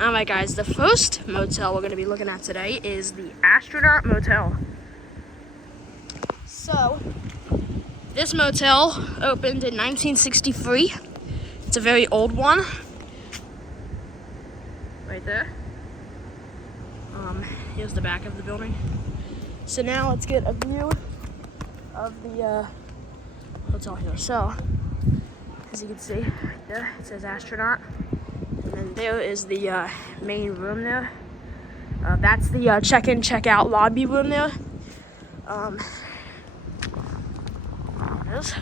Alright guys, the first motel we're going to be looking at today is the Astronaut Motel. So, this motel opened in 1963. It's a very old one. Right there. Here's the back of the building. So now let's get a view of the hotel here. So, as you can see, right there, it says Astronaut. And then there is the main room there. That's the check-in, check-out lobby room there. There it is.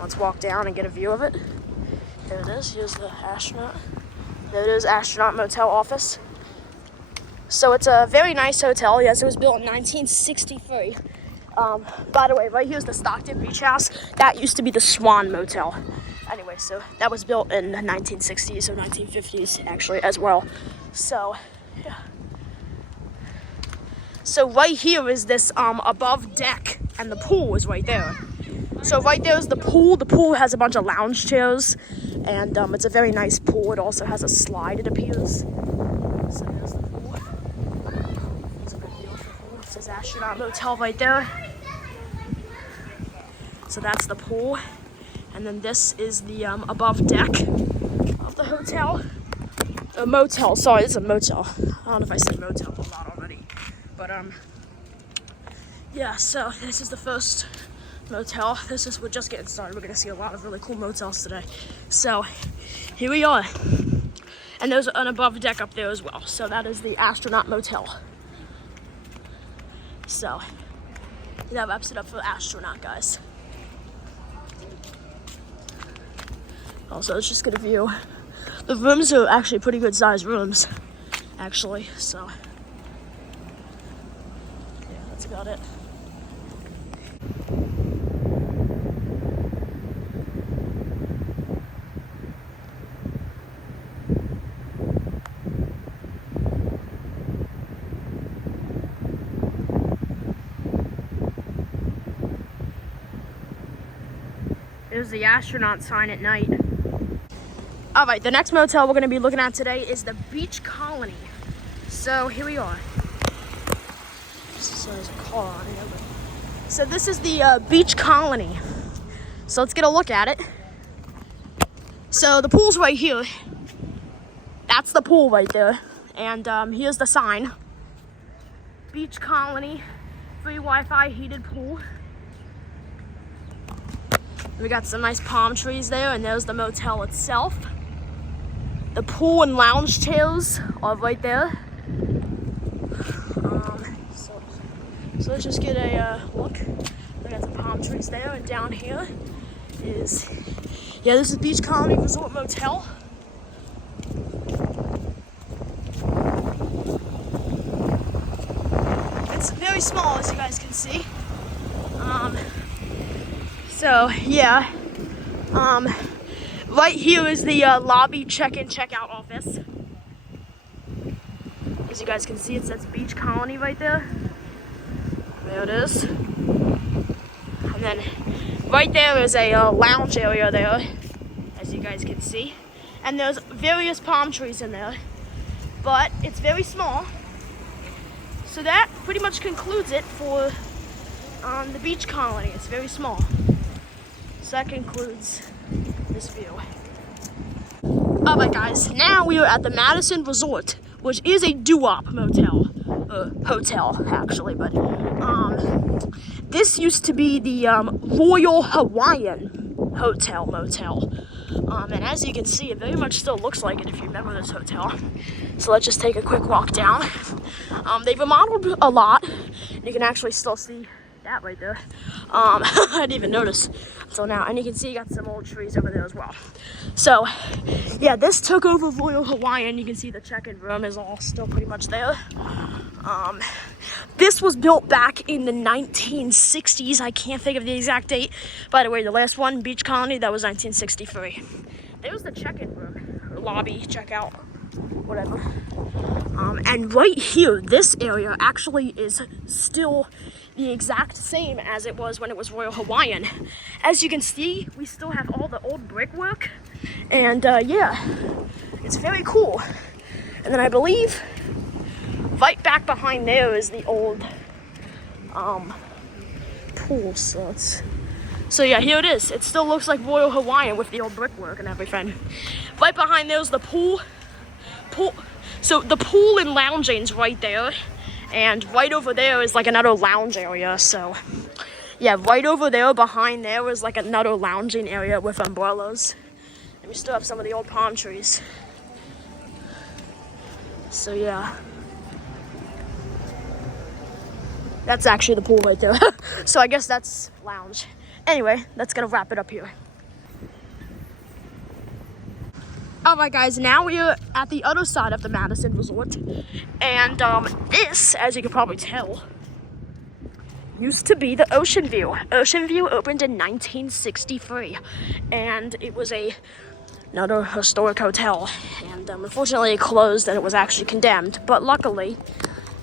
Let's walk down and get a view of it. There it is. Here's the Astronaut. There it is, Astronaut Motel office. So it's a very nice hotel. Yes, it was built in 1963. By the way, right here's the Stockton Beach House. That used to be the Swan Motel. Anyway, so that was built in the 1960s or 1950s, actually, as well. So, yeah. So right here is this above deck, and the pool is right there. So right there is the pool. The pool has a bunch of lounge chairs, and it's a very nice pool. It also has a slide, it appears. So there's the pool. There's a good view of the pool. It says Astronaut Motel right there. So that's the pool. And then this is the above deck of the hotel. A motel, sorry, it's a motel. I don't know if I said motel a lot already. But, yeah, so this is the first motel. We're just getting started. We're gonna see a lot of really cool motels today. So, here we are. And there's an above deck up there as well. So that is the Astronaut Motel. So, that wraps it up for the Astronaut, guys. Also, let's just get a view. The rooms are actually pretty good sized rooms, actually, so yeah, that's about it. There's the astronaut sign at night. Alright, the next motel we're going to be looking at today is the Beach Colony. So, here we are. So, there's a car on here. So, this is the Beach Colony. So, let's get a look at it. So, the pool's right here. That's the pool right there. And here's the sign. Beach Colony, free Wi-Fi, heated pool. We got some nice palm trees there, and there's the motel itself. The pool and lounge chairs are right there. So let's just get a look. We got some palm trees there, and down here is, yeah, this is Beach Colony Resort Motel. It's very small, as you guys can see. So yeah. Right here is the lobby check-in, check-out office. As you guys can see, it says Beach Colony right there. There it is. And then right there is a lounge area there, as you guys can see. And there's various palm trees in there, but it's very small. So that pretty much concludes it for the Beach Colony. It's very small. So that concludes this view. Alright guys, now we are at the Madison Resort, which is a Doo-Wop motel. Hotel, actually, but this used to be the Royal Hawaiian Hotel Motel. And as you can see, it very much still looks like it if you remember this hotel. So let's just take a quick walk down. They've remodeled a lot. You can actually still see that right there. I didn't even notice until now. And you can see you got some old trees over there as well. So, yeah, this took over Royal Hawaiian. You can see the check-in room is all still pretty much there. This was built back in the 1960s. I can't think of the exact date. By the way, the last one, Beach Colony, that was 1963. There's the check-in room, or lobby, check-out, whatever. And right here, this area actually is still the exact same as it was when it was Royal Hawaiian. As you can see, we still have all the old brickwork, and yeah, it's very cool. And then I believe right back behind there is the old pool. So yeah, here it is. It still looks like Royal Hawaiian with the old brickwork and everything. Right behind there is the pool. So the pool and lounging's right there. And right over there is like another lounge area. So yeah, right over there behind there is like another lounging area with umbrellas. And we still have some of the old palm trees. So yeah. That's actually the pool right there. So I guess that's lounge. Anyway, that's gonna wrap it up here. Alright guys, now we're at the other side of the Madison Resort. And this, as you can probably tell, used to be the Ocean View. Ocean View opened in 1963. And it was another historic hotel. And unfortunately it closed and it was actually condemned. But luckily,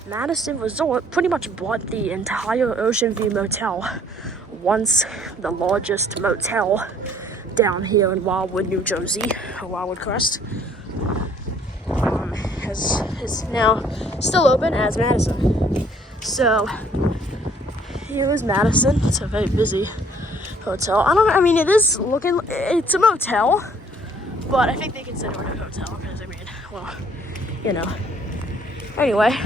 Madison Resort pretty much bought the entire Ocean View Motel, once the largest motel down here in Wildwood, New Jersey, or Wildwood Crest. Is now still open as Madison. So here is Madison. It's a very busy hotel. I mean, it's a motel, but I think they consider it a hotel because, I mean, well, you know. Anyway.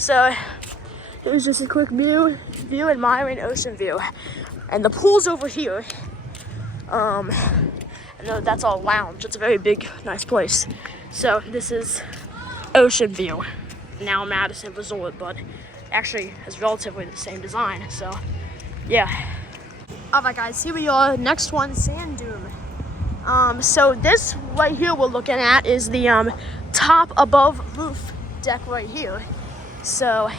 So, it was just a quick view admiring Ocean View. And the pool's over here. And that's all lounge. It's a very big, nice place. So, this is Ocean View. Now Madison Resort, but actually has relatively the same design. So, yeah. Alright guys, here we are. Next one, Sand Dune. So this right here we're looking at is the top above roof deck right here. So,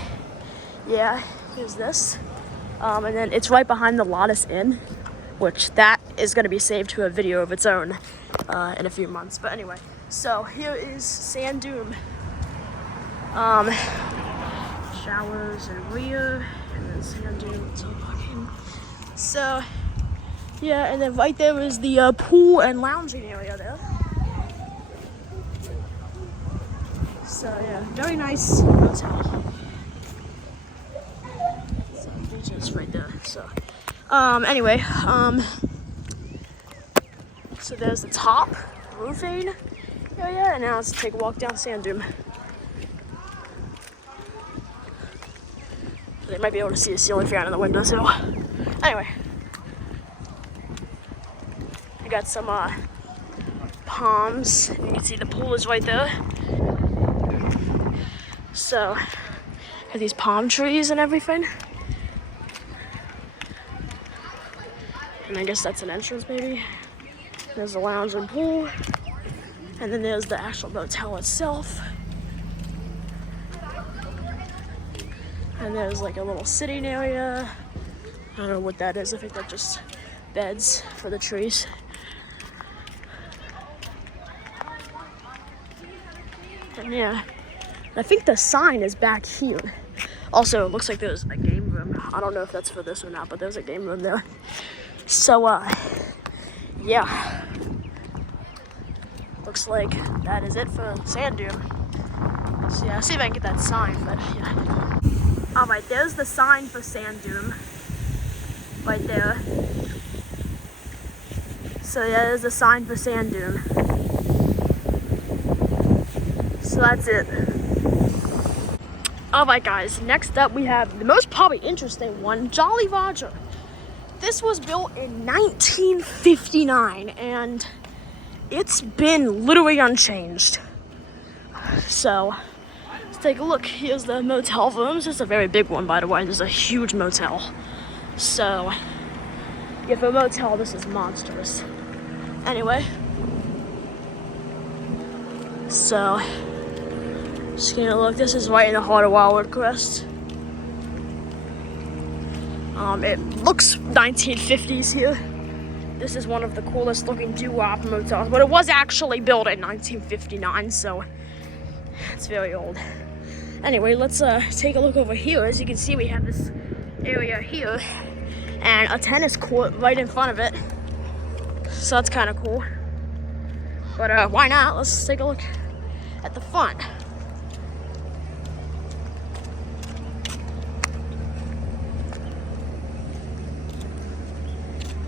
yeah, here's this. And then it's right behind the Lotus Inn, which that is going to be saved to a video of its own in a few months. But anyway, so here is Sand Dune. Showers and rear, and then Sand Dune. So, yeah, and then right there is the pool and lounging area there. So yeah, very nice hotel. So beaches right there. So anyway, so there's the top roofing area, and now let's take a walk down Sand Dune. They might be able to see the ceiling fan in the window, so anyway. I got some palms. You can see the pool is right there. So, have these palm trees and everything. And I guess that's an entrance, maybe. There's the lounge and pool. And then there's the actual motel itself. And there's like a little sitting area. I don't know what that is. I think that's just beds for the trees. And yeah, I think the sign is back here. Also, it looks like there's a game room. I don't know if that's for this or not, but there's a game room there. So, yeah. Looks like that is it for Sand Dune. So yeah, I'll see if I can get that sign, but yeah. Alright, there's the sign for Sand Dune. Right there. So yeah, there's the sign for Sand Dune. So that's it. Alright guys, next up we have the most probably interesting one, Jolly Roger. This was built in 1959 and it's been literally unchanged. So, let's take a look. Here's the motel rooms. It's a very big one, by the way. There's a huge motel. So, yeah, for a motel, this is monstrous. Anyway. So, just gonna look. This is right in the heart of Wildwood Crest. It looks 1950s here. This is one of the coolest looking Doo-Wop motels, but it was actually built in 1959, so it's very old. Anyway, let's take a look over here. As you can see, we have this area here and a tennis court right in front of it. So that's kind of cool. But why not? Let's take a look. at the front.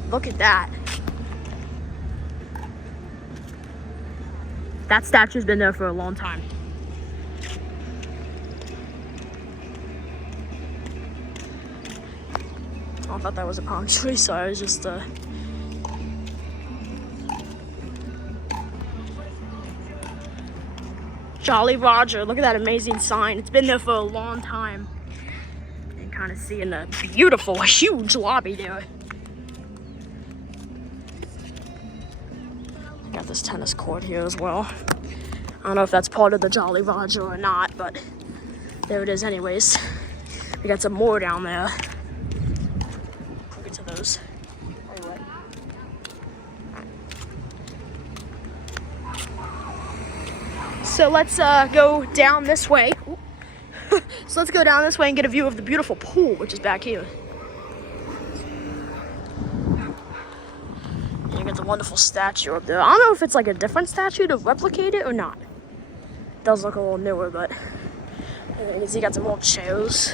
Look at that. That statue's been there for a long time. Oh, I thought that was a palm tree, so I was just Jolly Roger, look at that amazing sign. It's been there for a long time. You can kind of see in the beautiful, huge lobby there. Got this tennis court here as well. I don't know if that's part of the Jolly Roger or not, but there it is anyways. We got some more down there. We'll get to those. So let's go down this way. So let's go down this way and get a view of the beautiful pool, which is back here. And you get the wonderful statue up there. I don't know if it's like a different statue to replicate it or not. It does look a little newer, but you can see you got some old chairs.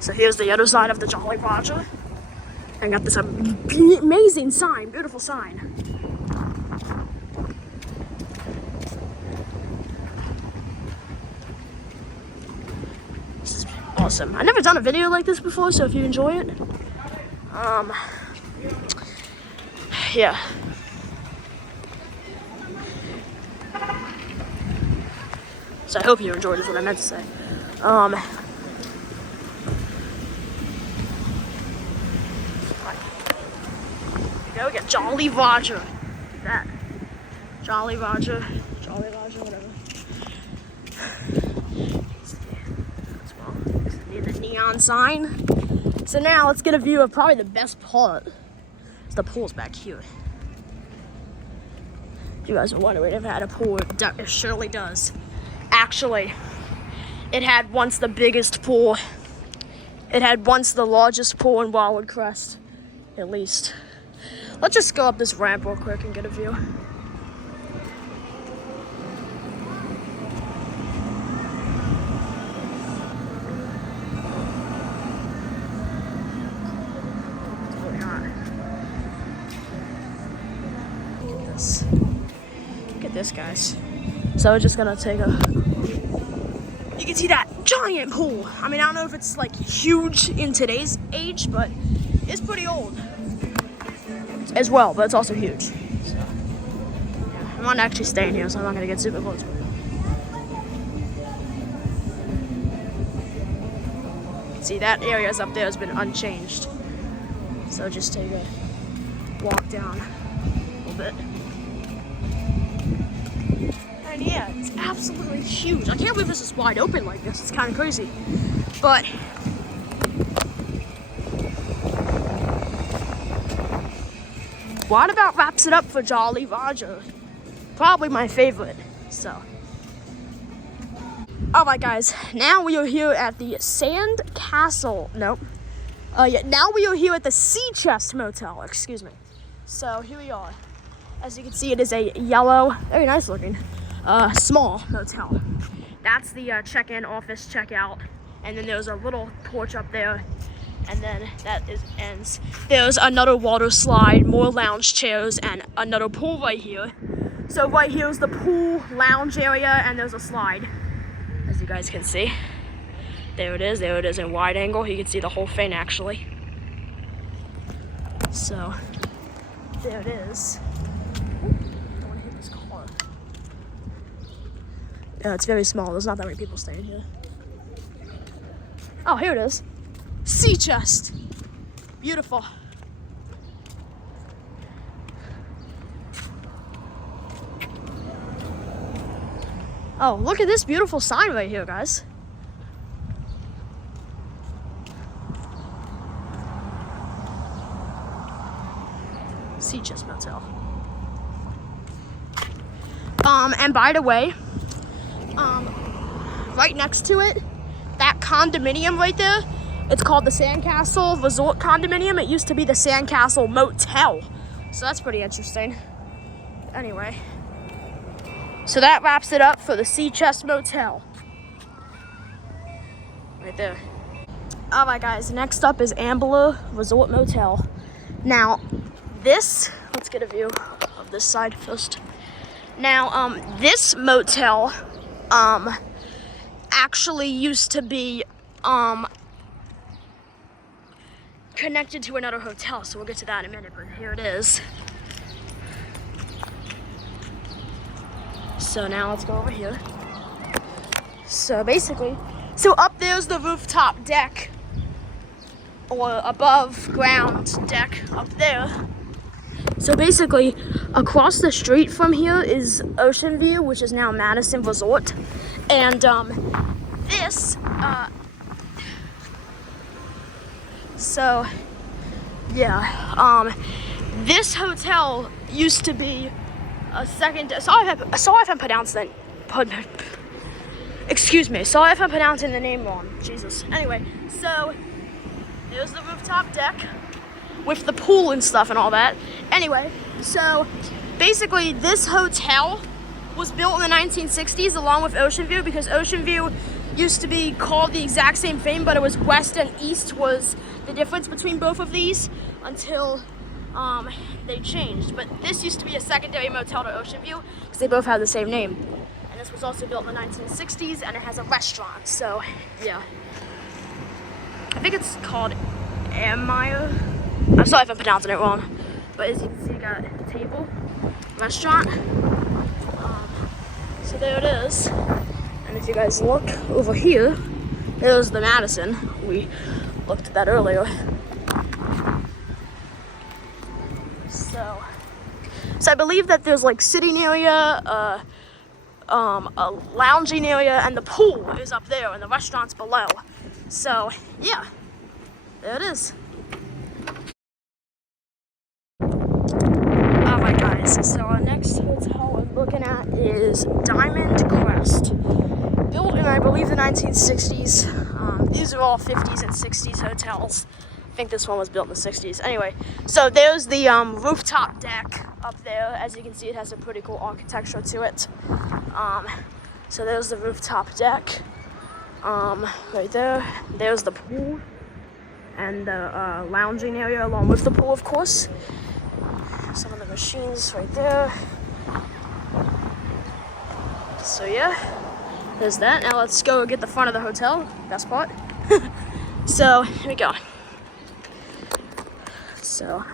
So here's the other side of the Jolly Roger. I got this amazing sign, beautiful sign. This is awesome. I've never done a video like this before, so if you enjoy it, yeah. So I hope you enjoyed is what I meant to say. We got Jolly Roger. Look at that. Jolly Roger, whatever. Need the neon sign. So now let's get a view of probably the best part. The pool's back here. If you guys are wondering if it had a pool, it surely does. Actually, it had once the biggest pool. It had once the largest pool in Wildwood Crest, at least. Let's just go up this ramp real quick and get a view. It's really hot. Look at this. Look at this, guys. So we're just gonna take a... You can see that giant pool. I mean, I don't know if it's like huge in today's age, but it's pretty old as well, but it's also huge. So, yeah. I'm not actually staying here, so I'm not gonna get super close. See, that area's up there has been unchanged. So just take a walk down a little bit. And yeah, it's absolutely huge. I can't believe this is wide open like this. It's kind of crazy. But what about wraps it up for Jolly Roger? Probably my favorite, so. Alright guys, now we are here at the Sand Castle, nope. Now we are here at the Sea Chest Motel, excuse me. So here we are. As you can see, it is a yellow, very nice looking, small motel. That's the check-in, office, check-out, and then there's a little porch up there. And then that ends. There's another water slide, more lounge chairs, and another pool right here. So right here is the pool lounge area, and there's a slide, as you guys can see. There it is in wide angle. You can see the whole thing actually. So there it is. Ooh, don't want to hit this car. It's very small. There's not that many people staying here. Oh, here it is. Sea chest. Beautiful. Oh, look at this beautiful sign right here, guys. Sea Chest Motel. And by the way, right next to it, that condominium right there, It's called the Sandcastle Resort Condominium. It used to be the Sandcastle Motel. So that's pretty interesting. Anyway. So that wraps it up for the Sea Chest Motel. Right there. Alright guys, next up is Ambler Resort Motel. Now, let's get a view of this side first. Now, this motel, actually used to be, connected to another hotel, so we'll get to that in a minute, but here it is. So now let's go over here. So basically, up there's the rooftop deck, or above ground deck up there. So basically, across the street from here is Ocean View, which is now Madison Resort. And this, this hotel used to be a second, sorry if I'm pronouncing the name wrong, Jesus. Anyway, so there's the rooftop deck with the pool and stuff and all that. Anyway, so basically this hotel was built in the 1960s along with Ocean View, because Ocean View used to be called the exact same thing, but it was west and east was the difference between both of these until they changed. But this used to be a secondary motel to Ocean View because they both had the same name. And this was also built in the 1960s, and it has a restaurant. So yeah, I think it's called Amaya. I'm sorry if I'm pronouncing it wrong, but as you can see, you got a table, restaurant. So there it is. And if you guys look over here, there's the Madison. We looked at that earlier. So I believe that there's like sitting area, a lounging area, and the pool is up there, and the restaurant's below. So yeah, there it is. Alright guys, so our next hotel we're looking at is Diamond Crest. Built in, I believe, the 1960s. These are all 50s and 60s hotels. I think this one was built in the 60s. Anyway, so there's the rooftop deck up there. As you can see, it has a pretty cool architecture to it. So there's the rooftop deck. Right there. There's the pool and the lounging area along with the pool, of course. Some of the machines right there. So yeah, there's that. Now let's go get the front of the hotel. Best part. So here we go. So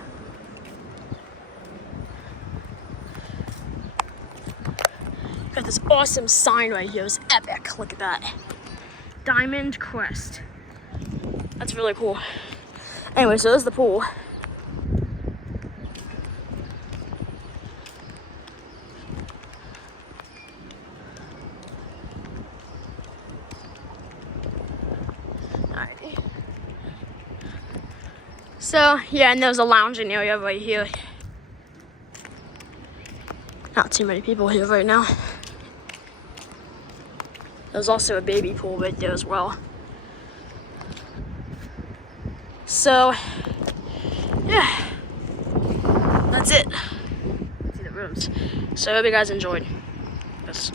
got this awesome sign right here. It's epic. Look at that. Diamond Crest. That's really cool. Anyway, so there's the pool. Alrighty. So yeah, and there's a lounging area right here. Not too many people here right now. There's also a baby pool right there as well. So yeah, that's it. See the rooms. So I hope you guys enjoyed this.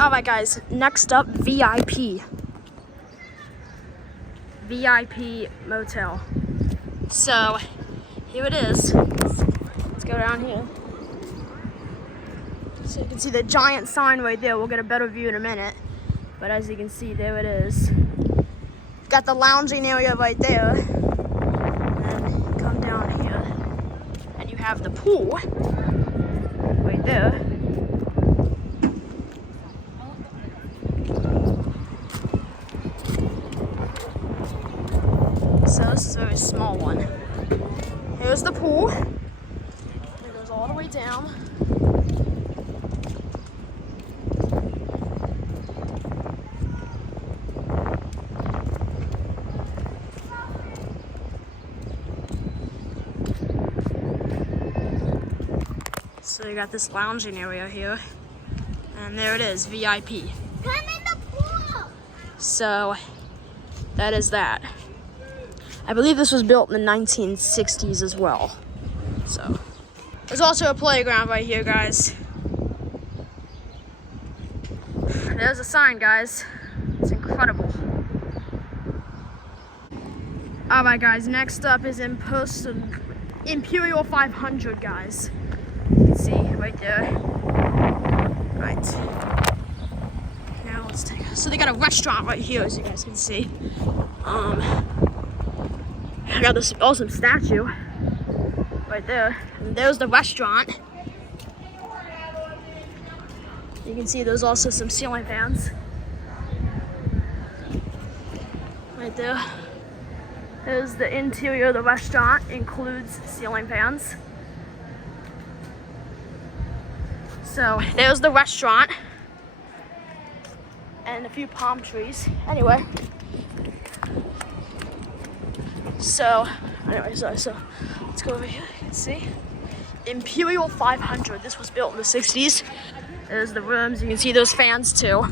Alright guys, next up, VIP motel. So here it is. Let's go down here. So you can see the giant sign right there. We'll get a better view in a minute. But as you can see, there it is. Got the lounging area right there. And come down here. And you have the pool right there. So this is a very small one. Here's the pool. It goes all the way down. So you got this lounging area here, and there it is, VIP. Come in the pool. So that is that. I believe this was built in the 1960s as well. So there's also a playground right here, guys. There's a sign, guys. It's incredible. Alright, guys, next up is Imperial 500, guys. You can see right there. Right. Now let's take so they got a restaurant right here, as you guys can see. I got this awesome statue right there. And there's the restaurant. You can see there's also some ceiling fans right there. There's the interior of the restaurant, includes ceiling fans. So there's the restaurant and a few palm trees. Anyway, so let's go over here. You can see Imperial 500. This was built in the 60s. There's the rooms. You can see those fans too,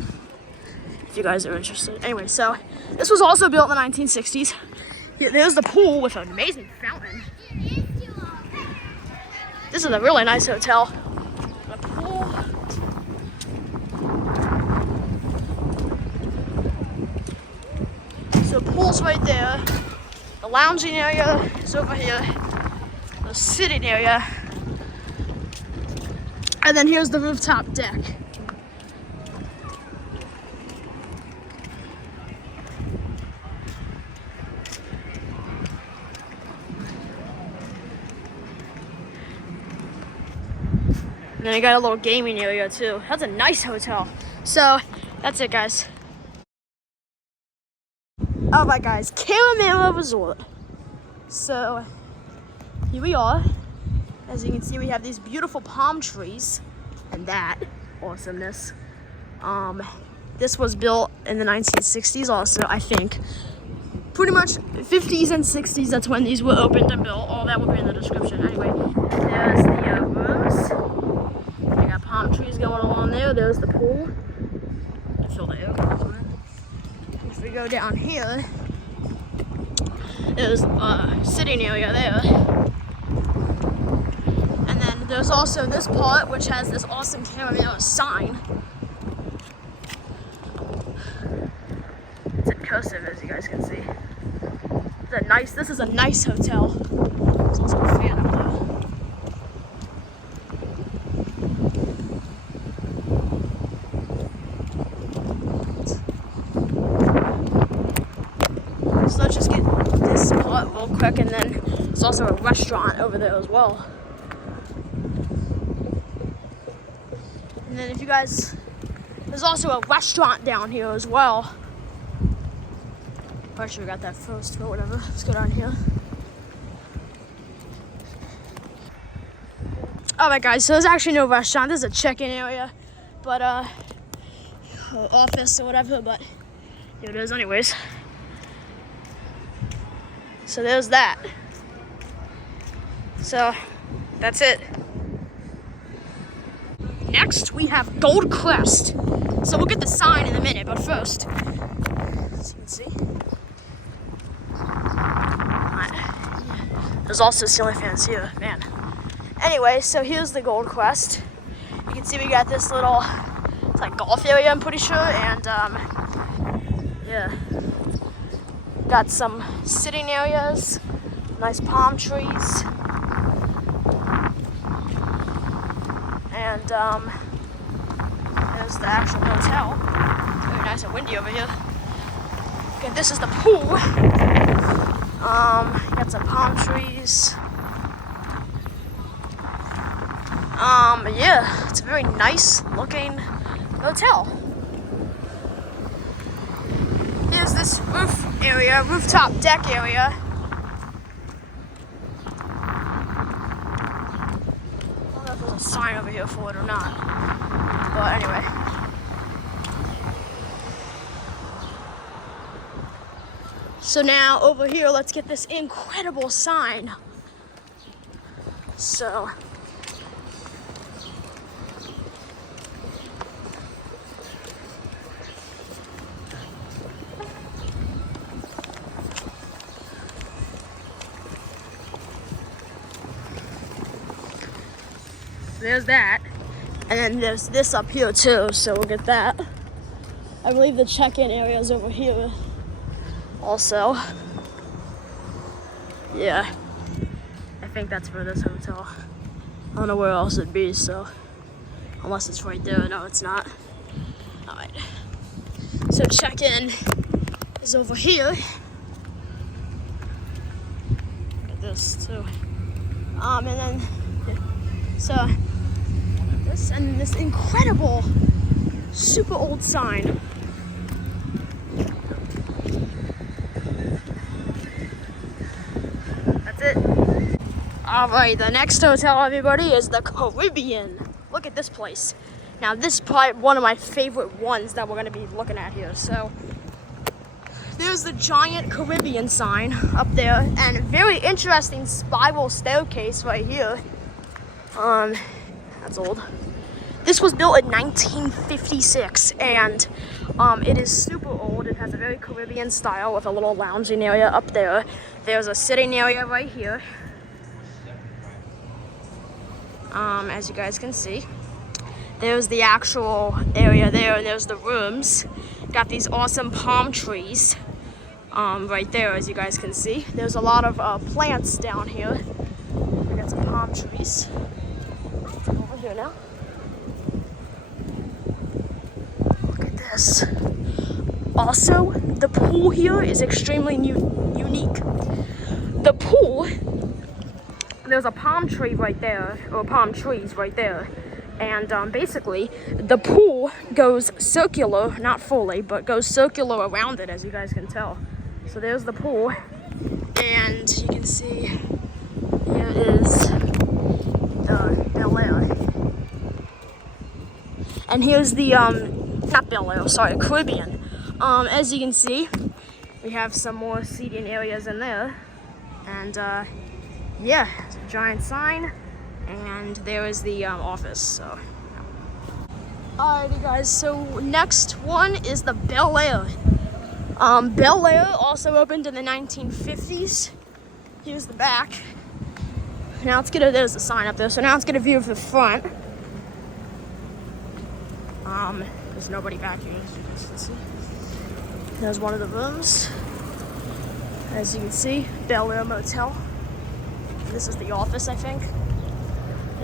if you guys are interested. Anyway, so this was also built in the 1960s. There's the pool with an amazing fountain. This is a really nice hotel. The pool. So the pool's right there. The lounging area is over here. The sitting area. And then here's the rooftop deck. And then I got a little gaming area too. That's a nice hotel. So that's it, guys. Alright, guys, Caramera Resort. So here we are. As you can see, we have these beautiful palm trees and that awesomeness. This was built in the 1960s also, I think. Pretty much 50s and 60s, that's when these were opened and built. All that will be in the description. Anyway, there's the rooms. We got palm trees going along there. There's the pool. I feel the air. If we go down here, there's a sitting area there. And then there's also this part, which has this awesome Caramera sign. It's in cursive, as you guys can see. This is a nice hotel. There's also a fan up there. So let's just get this part real quick, and then there's also a restaurant over there as well. And then if you guys, there's also a restaurant down here as well. Pretty sure we got that first, but whatever. Let's go down here. Alright, guys, so there's actually no restaurant. This is a check-in area, but office or whatever, but here it is anyways. So there's that. So that's it. Next, we have Gold Crest. So we'll get the sign in a minute, but first, as you can see, there's also ceiling fans here, man. Anyway, so here's the Gold Quest. You can see we got this little, it's like golf area, I'm pretty sure, and yeah. Got some sitting areas, nice palm trees, and there's the actual hotel. Very nice and windy over here. Okay, this is the pool. Got some palm trees. Yeah, it's a very nice looking hotel. Here's this rooftop deck area. I don't know if there's a sign over here for it or not, but anyway. So now over here, let's get this incredible sign. So there's that. And then there's this up here too, so we'll get that. I believe the check-in area is over here also. Yeah, I think that's for this hotel. I don't know where else it'd be, so unless it's right there. No, it's not. All right, so check-in is over here. Look at this too. And then so this and this incredible, super old sign. That's it. All right, the next hotel, everybody, is the Caribbean. Look at this place. Now, this is probably one of my favorite ones that we're gonna be looking at here. So, there's the giant Caribbean sign up there, and a very interesting spiral staircase right here. That's old. This was built in 1956, and it is super old. It has a very Caribbean style with a little lounging area up there. There's a sitting area right here. As you guys can see. There's the actual area there, and there's the rooms. Got these awesome palm trees right there, as you guys can see. There's a lot of plants down here. We got some palm trees. Let's go over here now. Look at this. Also, the pool here is extremely unique. The pool, there's a palm tree right there, or palm trees right there. And basically, the pool goes circular, not fully, but goes circular around it, as you guys can tell. So there's the pool, and you can see here is the Bel Air. And here's the, not Bel Air, sorry, Caribbean. As you can see, we have some more seating areas in there. And yeah, it's a giant sign. And there is the office, so. Alrighty guys, so next one is the Bel Air. Bel Air also opened in the 1950s. Here's the back. Now let's get there's the sign up there, so now let's get a view of the front. There's nobody back here, as you guys can see. There's one of the rooms. As you can see, Bel Air Motel. This is the office, I think.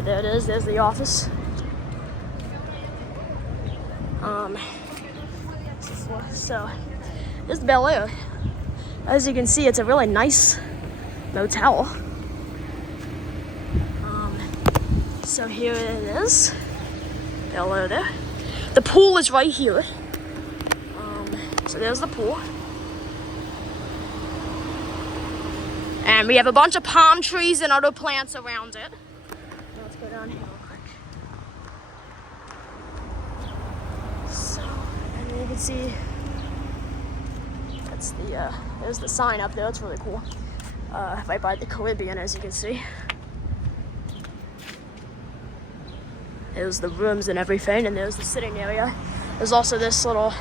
There it is, there's the office. So, this is Bel Air. As you can see, it's a really nice motel. So here it is, Bel Air there. The pool is right here. So there's the pool. And we have a bunch of palm trees and other plants around it. Let's go down here real quick. So, and you can see that's the there's the sign up there. That's really cool. Right by the Caribbean, as you can see. There's the rooms and everything, and there's the sitting area. There's also this little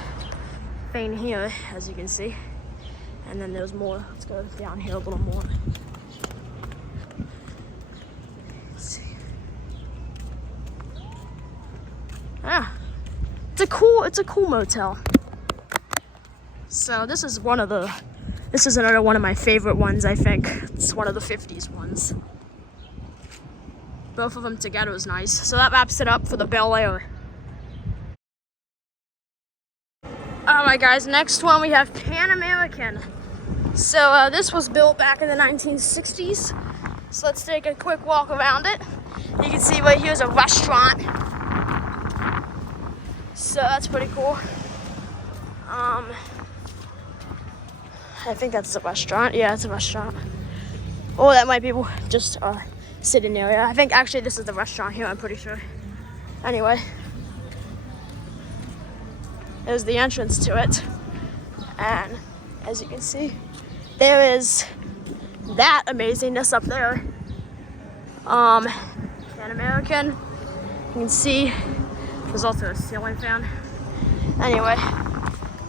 thing here, as you can see. And then there's more. Let's go down here a little more. Ah, it's a cool motel. So this is another one of my favorite ones, I think. It's one of the 50s ones. Both of them together is nice. So that wraps it up for the Bel Air. Alright guys, next one we have Pan American. So this was built back in the 1960s. So let's take a quick walk around it. You can see right here is a restaurant. So that's pretty cool. I think that's a restaurant. Yeah, it's a restaurant. Oh, that might be just a sitting area. I think actually this is the restaurant here, I'm pretty sure. Anyway. There's the entrance to it. And as you can see, there is that amazingness up there. Pan American. You can see there's also a ceiling fan. Anyway,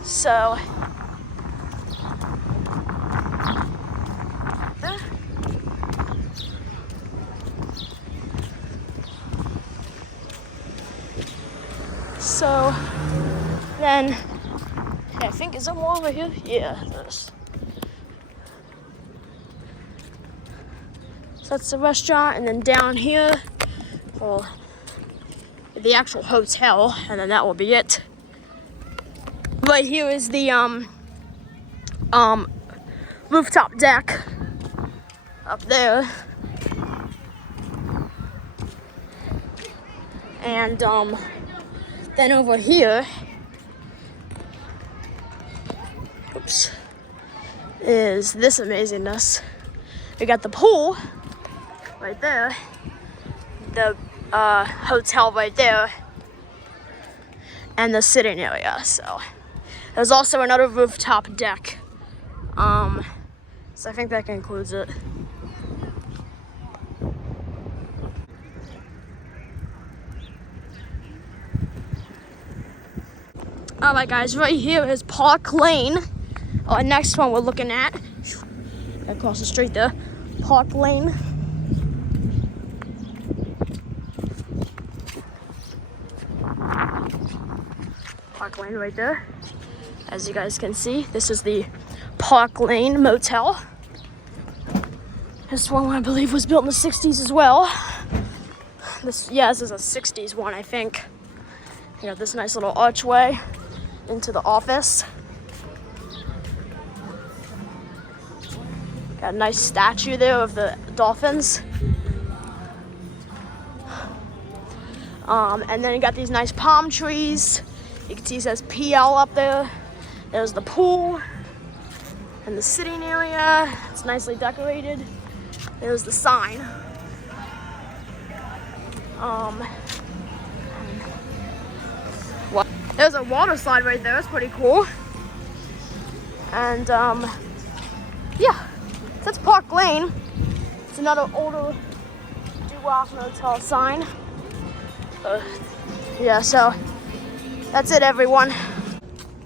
so then, yeah, I think, is there more over here? Yeah, there's. So that's the restaurant, and then down here, well, the actual hotel, and then that will be it. Right here is the rooftop deck up there, and then over here, oops, is this amazingness. We got the pool right there, the hotel right there, and the sitting area. So there's also another rooftop deck. So I think that concludes it. Alright guys, right here is Park Lane. Next one we're looking at, across the street there, Park Lane. Park Lane right there. As you guys can see, this is the Park Lane Motel. This one, I believe, was built in the 60s as well. This is a 60s one, I think. You got this nice little archway into the office. Got a nice statue there of the dolphins. And then you got these nice palm trees. You can see it says PL up there. There's the pool and the sitting area. It's nicely decorated. There's the sign. There's a water slide right there. That's pretty cool. And yeah, that's Park Lane. It's another older Doo-Wop Motel sign. Yeah, so that's it, everyone.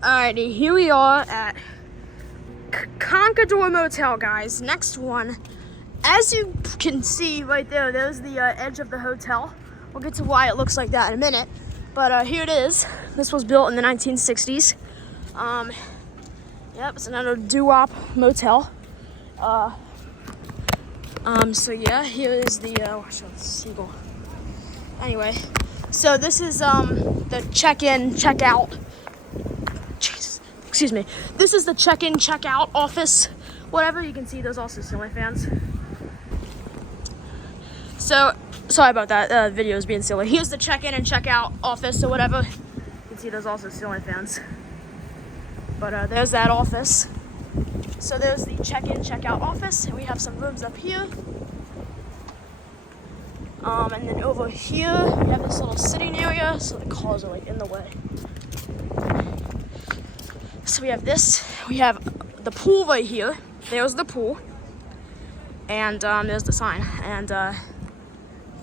Alrighty, here we are at Conquistador Motel, guys. Next one. As you can see right there, there's the edge of the hotel. We'll get to why it looks like that in a minute. But here it is. This was built in the 1960s. Yep, it's another Doo-Wop Motel. So yeah, here is the seagull. Anyway, so this is the check-in, check-out. Jesus, excuse me. This is the check-in, check-out office. Whatever, you can see there's also ceiling fans. So, sorry about that, video is being silly. Here's the check-in and check-out office or whatever. You can see there's also ceiling fans. But there's that office. So there's the check-in, check-out office, and we have some rooms up here. And then over here, we have this little sitting area, so the cars are like in the way. So we have this, we have the pool right here. There's the pool. And there's the sign. And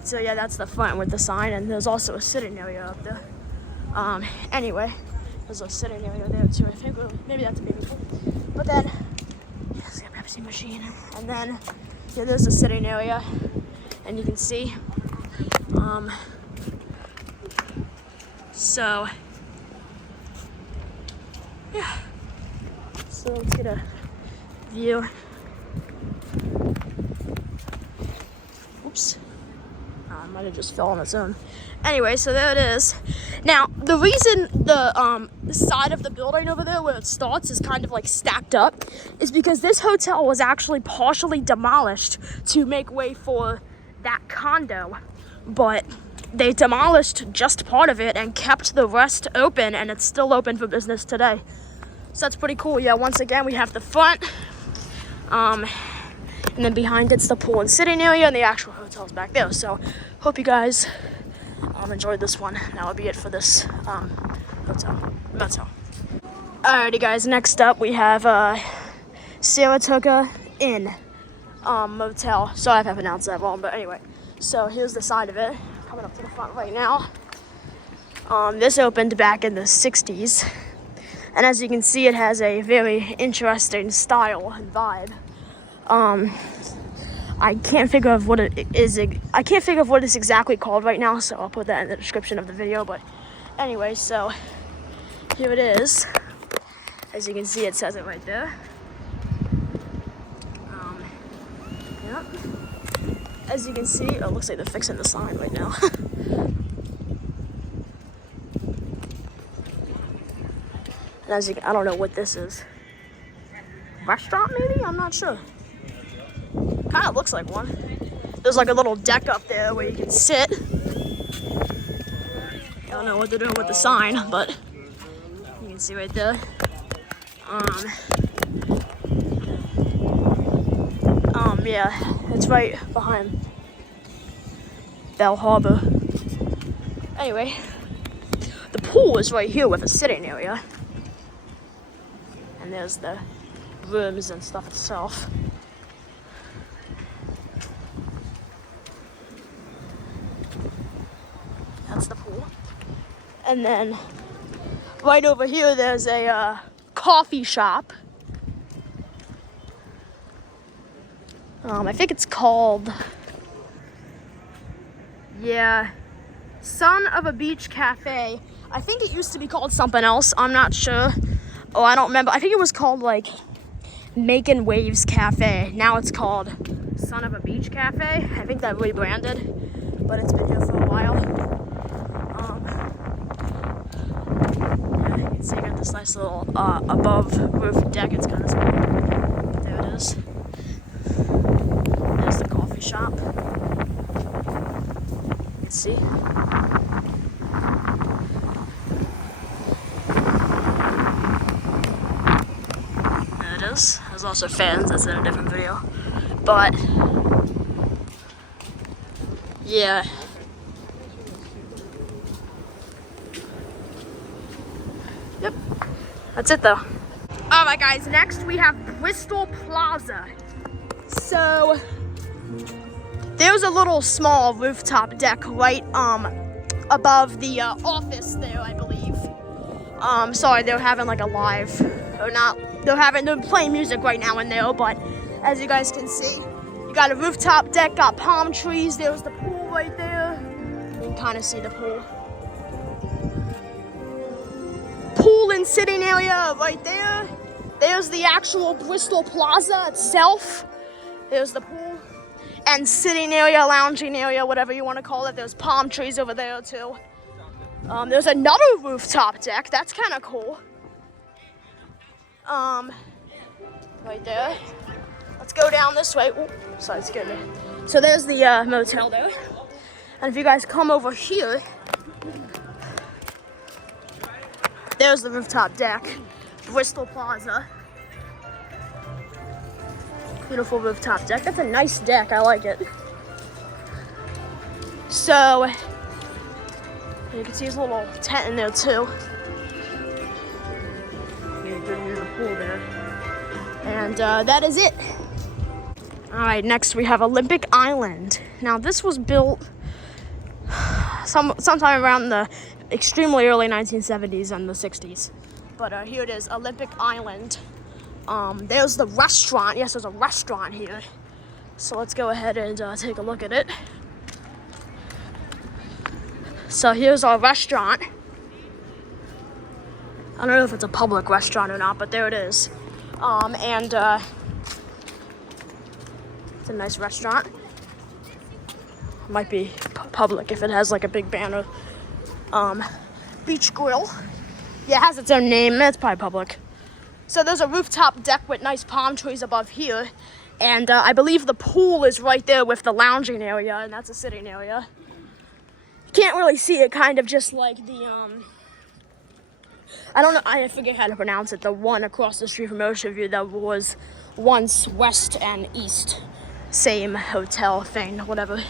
so yeah, that's the front with the sign, and there's also a sitting area up there. Anyway, there's a sitting area there too, I think. Or maybe that's a baby pool. But then, there's a Pepsi machine. And then, yeah, there's a sitting area. And you can see. So, yeah. So let's get a view. Oops. I might have just fell on its own. Anyway, so there it is. Now, the reason the side of the building over there where it starts is kind of like stacked up is because this hotel was actually partially demolished to make way for that condo. But they demolished just part of it and kept the rest open, and it's still open for business today. So that's pretty cool. Yeah, once again, we have the front. And then behind it's the pool and sitting area, and the actual hotel's back there. So, hope you guys enjoyed this one. That would be it for this motel. Alrighty, guys. Next up, we have Saratoga Inn Motel. Sorry if I pronounced that wrong, but anyway. So here's the side of it. Coming up to the front right now. This opened back in the 60s, and as you can see, it has a very interesting style and vibe. I can't figure of what it is. I can't figure of what it's exactly called right now, so I'll put that in the description of the video. But anyway, so here it is. As you can see, it says it right there. Yep. As you can see, oh, it looks like they're fixing the sign right now. And as you can, I don't know what this is. Restaurant maybe? I'm not sure. Kind of looks like one. There's like a little deck up there where you can sit. I don't know what they're doing with the sign, but you can see right there. Yeah, it's right behind Bell Harbor. Anyway, the pool is right here with a sitting area. And there's the rooms and stuff itself. That's the pool. And then right over here there's a coffee shop. I think it's called, yeah, Son of a Beach Cafe. I think it used to be called something else. I'm not sure. Oh, I don't remember. I think it was called like Making Waves Cafe. Now it's called Son of a Beach Cafe. I think that rebranded, but it's been here for a while. Yeah, you can see I got this nice little above roof deck. It's kind of small. There it is. There's the coffee shop. You can see. There it is. There's also fans. That's in a different video. But yeah. Yep. That's it though. Alright guys, next we have Bristol Plaza. So there's a little small rooftop deck right above the office there, I believe. Sorry, they're having like a live, or not, they're playing music right now in there, but as you guys can see, you got a rooftop deck, got palm trees, there's the pool right there. You can kind of see the pool. Pool and sitting area right there. There's the actual Bristol Plaza itself. There's the pool and sitting area, lounging area, whatever you want to call it. There's palm trees over there too. There's another rooftop deck. That's kind of cool. Right there. Let's go down this way. Ooh, sorry, it's good. So there's the motel there. And if you guys come over here, there's the rooftop deck, Bristol Plaza. Beautiful rooftop deck. That's a nice deck. I like it. So you can see his little tent in there too. You can use a pool there. And that is it. All right, next we have Olympic Island. Now this was built sometime around the extremely early 1970s and the 60s. But here it is, Olympic Island. There's the restaurant. Yes, there's a restaurant here. So let's go ahead and take a look at it. So here's our restaurant. I don't know if it's a public restaurant or not, but there it is. It's a nice restaurant. Might be public if it has like a big banner. Beach Grill. Yeah, it has its own name. It's probably public. So there's a rooftop deck with nice palm trees above here. And I believe the pool is right there with the lounging area, and that's a sitting area. You can't really see it, kind of just like the, I don't know, I forget how to pronounce it, the one across the street from Ocean View that was once West and East. Same hotel thing, whatever.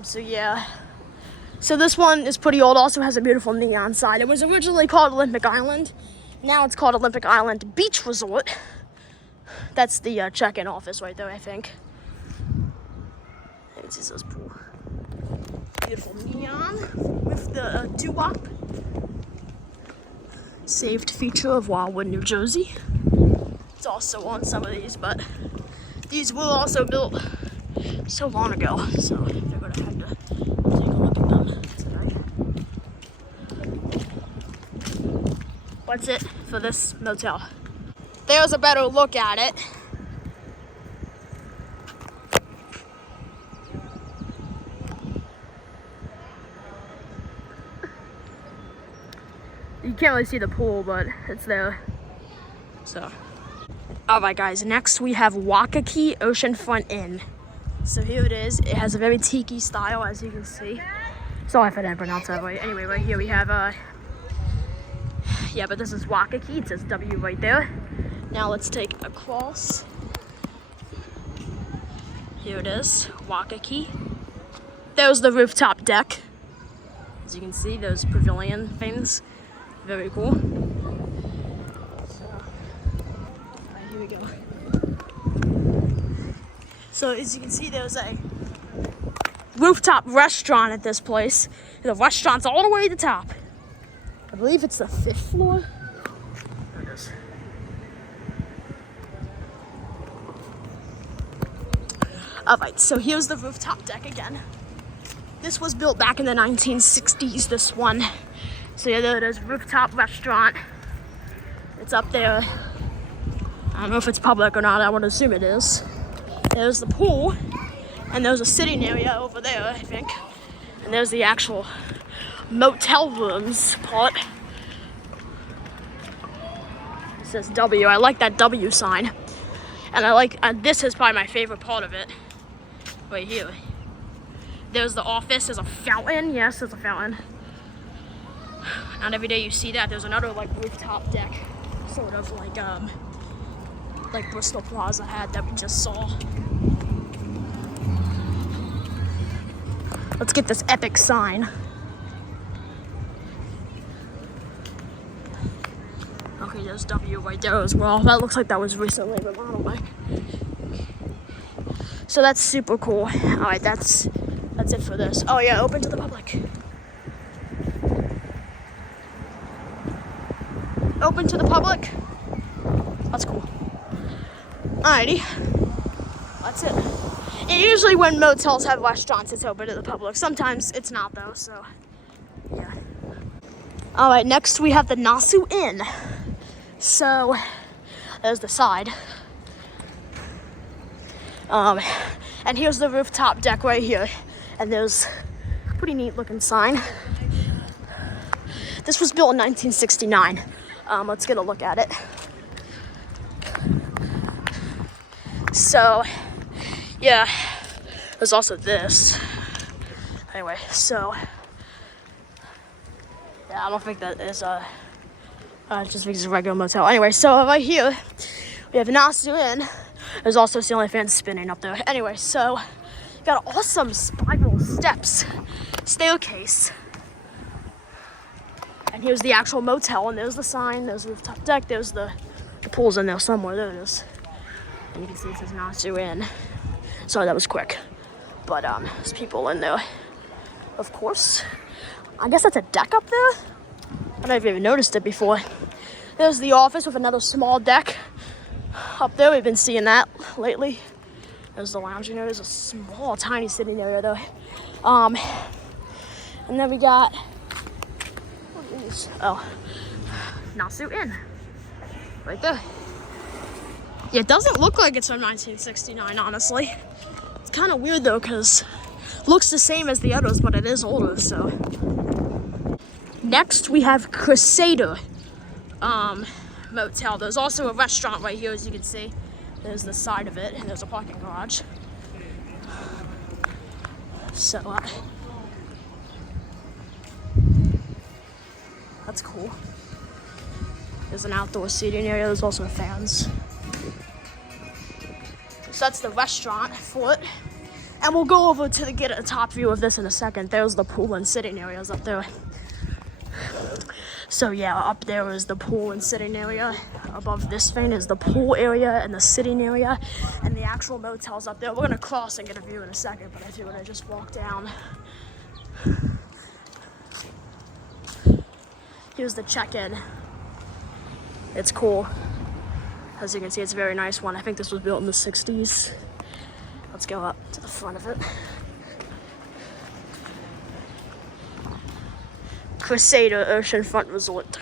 So yeah. So this one is pretty old, also has a beautiful neon sign. It was originally called Olympic Island. Now it's called Olympic Island Beach Resort. That's the check-in office right there, I think. You can see this pool. Beautiful neon with the Doo-Wop. Saved feature of Wildwood, New Jersey. It's also on some of these, but these were also built so long ago, so they're going to have to take a look at them today. What's it for this motel? There's a better look at it. You can't really see the pool, but it's there. So, alright guys, next we have Waikiki Oceanfront Inn. So here it is. It has a very tiki style, as you can see. Sorry if I didn't pronounce that right. Anyway, right here we have yeah, but this is Waikiki. It says W right there. Now let's take a cross. Here it is, Waikiki. There's the rooftop deck. As you can see, those pavilion things. Very cool. So, alright, here we go. So as you can see, there's a rooftop restaurant at this place. The restaurant's all the way at the top. I believe it's the 5th floor. There it is. Alright, so here's the rooftop deck again. This was built back in the 1960s, this one. So yeah, there it is, rooftop restaurant. It's up there. I don't know if it's public or not, I would assume it is. There's the pool, and there's a sitting area over there, I think. And there's the actual motel rooms part. It says W. I like that W sign. And I like, this is probably my favorite part of it. Right here. There's the office, there's a fountain. Yes, there's a fountain. Not every day you see that. There's another like rooftop deck, sort of like Bristol Plaza had that we just saw. Let's get this epic sign. Okay, there's W right there as well. That looks like that was recently remodeled. So that's super cool. All right, that's it for this. Oh yeah, open to the public. Open to the public. That's cool. Alrighty, that's it. And usually when motels have restaurants, it's open to the public. Sometimes it's not though, so yeah. Alright, next we have the Nassau Inn. So, there's the side. And here's the rooftop deck right here. And there's a pretty neat looking sign. This was built in 1969. Let's get a look at it. So, yeah, there's also this. Anyway, so, yeah, I don't think that is I just think it's a regular motel. Anyway, so right here, we have Nassau Inn. There's also ceiling fans spinning up there. Anyway, so, got an awesome spiral steps, staircase. And here's the actual motel, and there's the sign, there's the rooftop deck, there's the pool's in there somewhere, there it is. And you can see it says Nassau Inn. Sorry, that was quick. But there's people in there, of course. I guess that's a deck up there? I don't even noticed it before. There's the office with another small deck up there. We've been seeing that lately. There's the lounging area. There's a small, tiny sitting area though. And then we got, Nassau Inn. Right there. Yeah, it doesn't look like it's from 1969, honestly. It's kind of weird though, because it looks the same as the others, but it is older, so. Next, we have Crusader Motel. There's also a restaurant right here, as you can see. There's the side of it, and there's a parking garage. So, that's cool. There's an outdoor seating area. There's also fans. So that's the restaurant for it. And we'll go over to get a top view of this in a second. There's the pool and sitting areas up there. So yeah, up there is the pool and sitting area. Above this thing is the pool area and the sitting area. And the actual motel's up there. We're gonna cross and get a view in a second, but I figured I'd just walk down. Here's the check-in. It's cool. As you can see, it's a very nice one. I think this was built in the 60s. Let's go up to the front of it. Crusader Oceanfront Resort.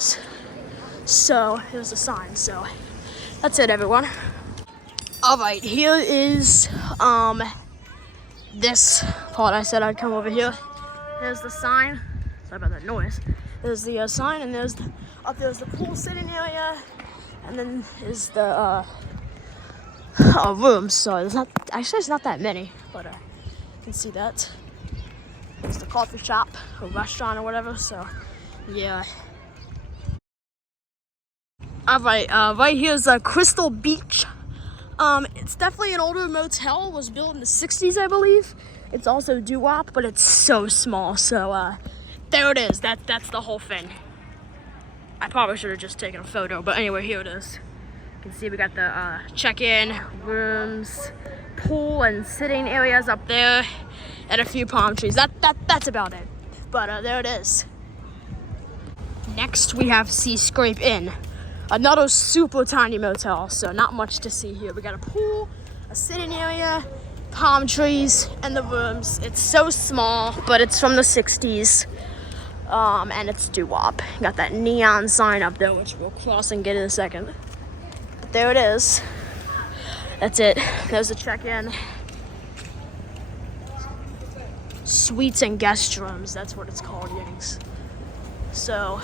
is. So here's the sign. So that's it, everyone. All right, here is this part. I said I'd come over here. There's the sign. Sorry about that noise. There's the sign, and there's there's the pool sitting area, and then is the rooms. So there's not that many, but you can see that. There's the coffee shop or restaurant or whatever. So yeah. All right, right here's Crystal Beach. It's definitely an older motel. It was built in the 60s, I believe. It's also Doo-Wop, but it's so small. So there it is. That's the whole thing. I probably should have just taken a photo, but anyway, here it is. You can see we got the check-in rooms, pool and sitting areas up there, and a few palm trees. That's about it. But there it is. Next, we have Sea Scrape Inn. Another super tiny motel, so not much to see here. We got a pool, a sitting area, palm trees, and the rooms. It's so small, but it's from the 60s, and it's Doo-Wop. Got that neon sign up there, which we'll cross and get in a second. But there it is. That's it. There's the check-in. Suites and guest rooms, that's what it's called, Yanks. So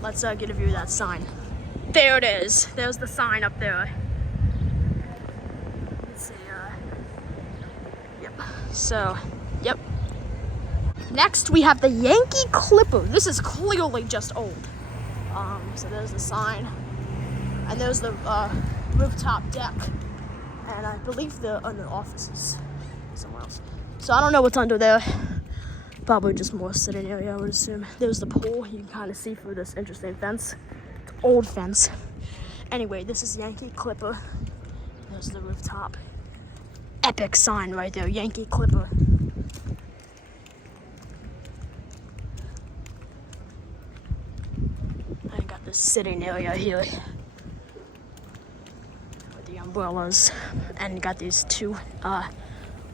let's get a view of that sign. There it is. There's the sign up there. Let's see. Yep. So, yep. Next, we have the Yankee Clipper. This is clearly just old. So there's the sign, and there's the rooftop deck, and I believe the offices somewhere else. So I don't know what's under there. Probably just more sitting area, I would assume. There's the pool. You can kind of see through this interesting fence. It's an old fence. Anyway, this is Yankee Clipper. There's the rooftop. Epic sign right there, Yankee Clipper. I got this sitting area here with the umbrellas, and got these two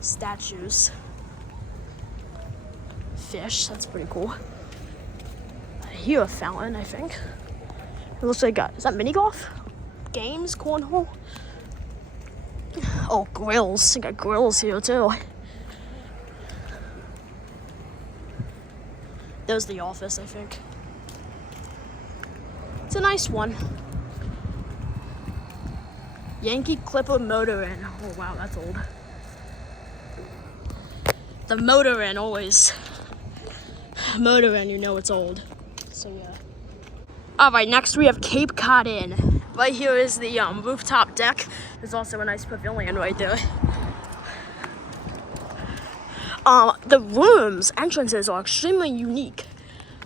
statues. Fish, that's pretty cool. I hear a fountain, I think. It looks like is that mini golf? Games, cornhole? Oh, grills. I got grills here too. There's the office, I think. It's a nice one. Yankee Clipper Motor Inn. Oh wow, that's old. The Motor Inn always. Motor Inn, you know it's old. So yeah. Alright, next we have Cape Cod Inn. Right here is the rooftop deck. There's also a nice pavilion right there. The rooms, entrances are extremely unique.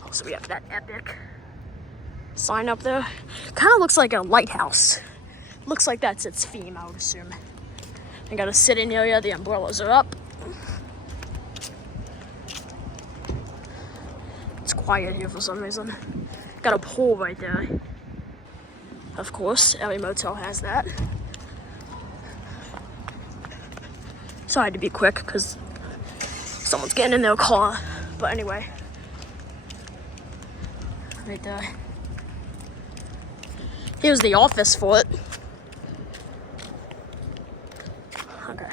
Also, we have that epic sign up there. Kind of looks like a lighthouse. Looks like that's its theme, I would assume. I got a sitting area, the umbrellas are up. It's quiet here for some reason. Got a pool right there. Of course, every motel has that. Sorry to be quick because someone's getting in their car. But anyway, right there. Here's the office for it. Okay.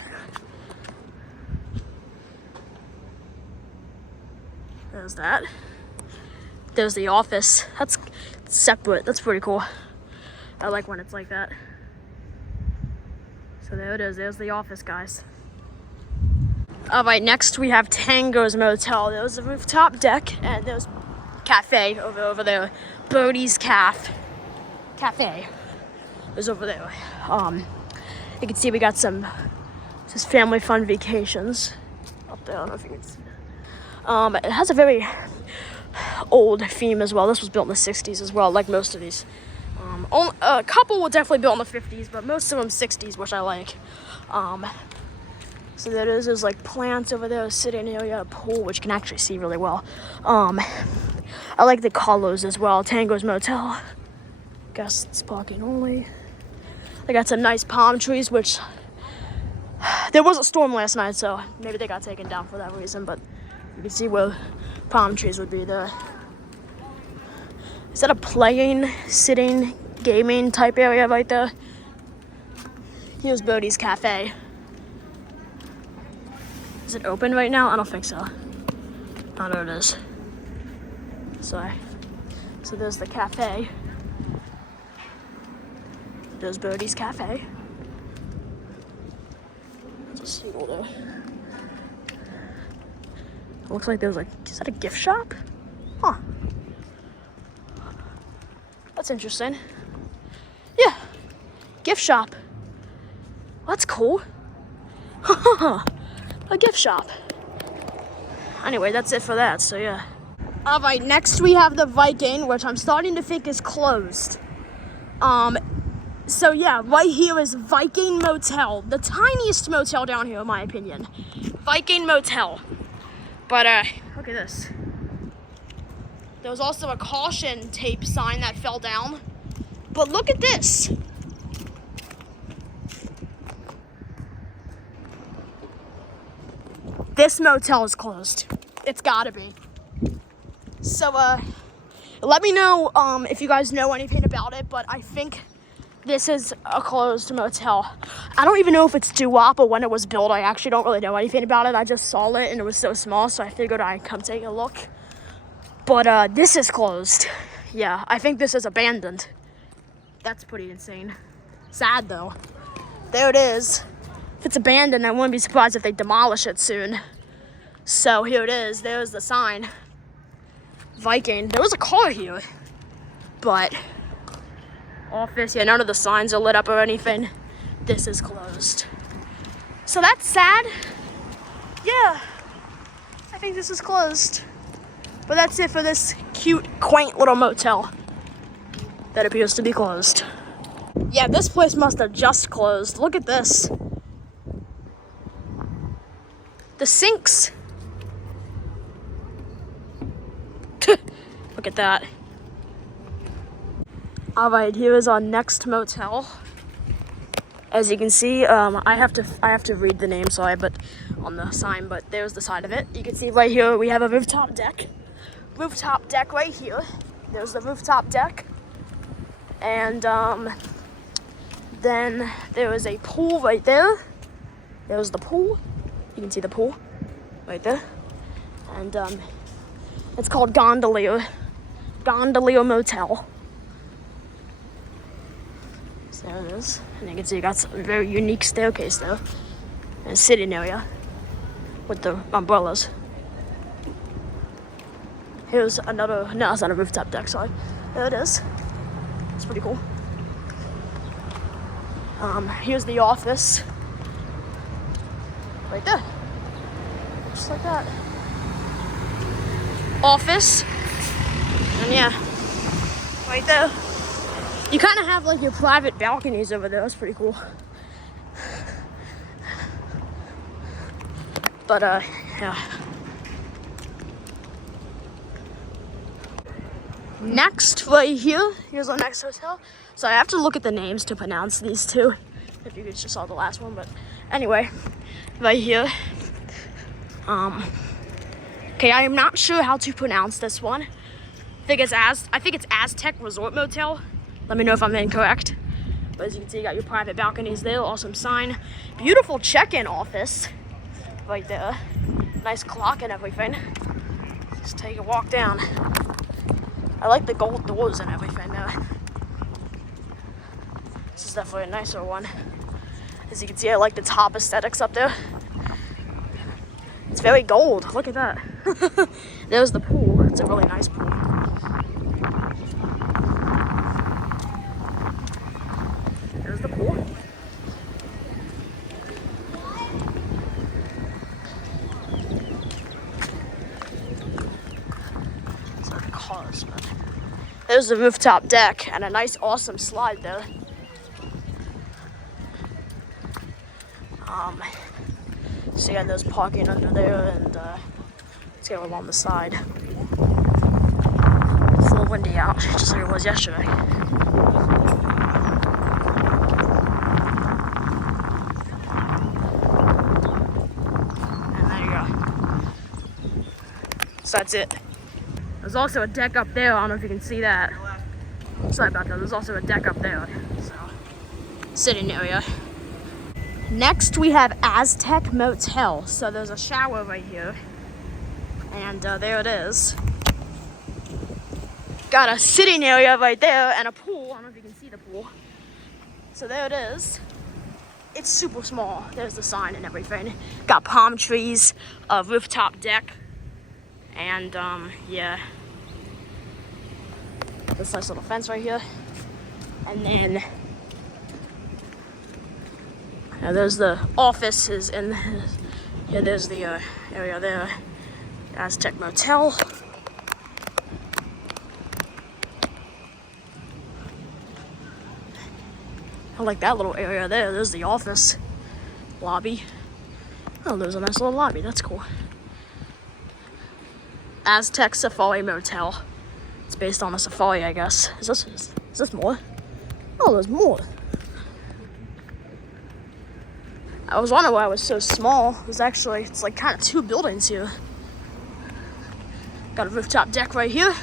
There's that. There's the office. That's separate. That's pretty cool. I like when it's like that. So there it is. There's the office, guys. Alright, next we have Tango's Motel. There's a rooftop deck, and there's cafe over there. Birdie's Cafe is over there. You can see we got some just family fun vacations up there. I don't know if you can see that. It has a very old theme as well. This was built in the 60s as well, like most of these. A couple were definitely built in the 50s, but most of them 60s, which I like. So there it is. There's like plants over there, a sitting area, a pool, which you can actually see really well. I like the colors as well. Tango's Motel. Guests parking only. They got some nice palm trees, which there was a storm last night, so maybe they got taken down for that reason, but you can see where palm trees would be there. Is that a playing, sitting, gaming type area right there? Here's Bodie's Cafe. Is it open right now? I don't think so. Oh, there it is. Sorry. So there's the cafe. There's Bodie's Cafe. There's a seagull there. It looks like there's is that a gift shop? Huh. That's interesting. Yeah. Gift shop. That's cool. A gift shop. Anyway, that's it for that, so yeah. Alright, next we have the Viking, which I'm starting to think is closed. So yeah, right here is Viking Motel. The tiniest motel down here, in my opinion. Viking Motel. But, look at this. There was also a caution tape sign that fell down. But look at this. This motel is closed. It's gotta be. So, let me know, if you guys know anything about it, but I think this is a closed motel. I don't even know if it's Doo-Wop or when it was built. I actually don't really know anything about it. I just saw it and it was so small, so I figured I'd come take a look. But, this is closed. Yeah, I think this is abandoned. That's pretty insane. Sad, though. There it is. If it's abandoned, I wouldn't be surprised if they demolish it soon. So, here it is. There's the sign. Viking. There was a car here. But office, yeah, none of the signs are lit up or anything. This is closed. So that's sad. Yeah. I think this is closed. But that's it for this cute, quaint little motel that appears to be closed. Yeah, this place must have just closed. Look at this. The sinks. Look at that. Alright, here is our next motel. As you can see, I have to read the name, sorry, but on the sign, but there's the side of it. You can see right here we have a rooftop deck. Rooftop deck right here. There's the rooftop deck. And then there is a pool right there. There's the pool. You can see the pool right there. And it's called Gondolier Motel. So there it is. And you can see you got a very unique staircase there. And a sitting area with the umbrellas. Here's another, no, it's not a rooftop deck, sorry. There it is. It's pretty cool. Here's the office. Right there. Just like that. Office. And yeah, right there. You kind of have like your private balconies over there. That's pretty cool. But yeah. Next, right here, here's our next hotel. So I have to look at the names to pronounce these two. If you guys just saw the last one, but anyway, right here. Okay, I am not sure how to pronounce this one. I think it's Aztec Resort Motel. Let me know if I'm incorrect. But as you can see, you got your private balconies there, awesome sign. Beautiful check-in office right there. Nice clock and everything. Just take a walk down. I like the gold doors and everything there. This is definitely a nicer one. As you can see, I like the top aesthetics up there. It's very gold. Look at that. There's the pool. It's a really nice pool. There's the pool. It's like cars, but there's the rooftop deck and a nice, awesome slide there. So yeah, there's parking under there, and let's go along the side. It's a little windy out, just like it was yesterday. And there you go. So that's it. There's there's also a deck up there. I don't know if you can see that. Sorry about that. There's also a deck up there. So, sitting area. Next, we have Aztec Motel. So there's a shower right here. And there it is. Got a sitting area right there and a pool. I don't know if you can see the pool. So there it is. It's super small. There's the sign and everything. Got palm trees, a rooftop deck, and yeah. This nice little fence right here. And then there's the offices in here. There's the area there. Aztec Motel. I like that little area there. There's the office lobby. Oh, there's a nice little lobby. That's cool. Aztec Safari Motel. It's based on a safari, I guess. Is this more? Oh, there's more. I was wondering why it was so small. It's like kind of two buildings here. Got a rooftop deck right here.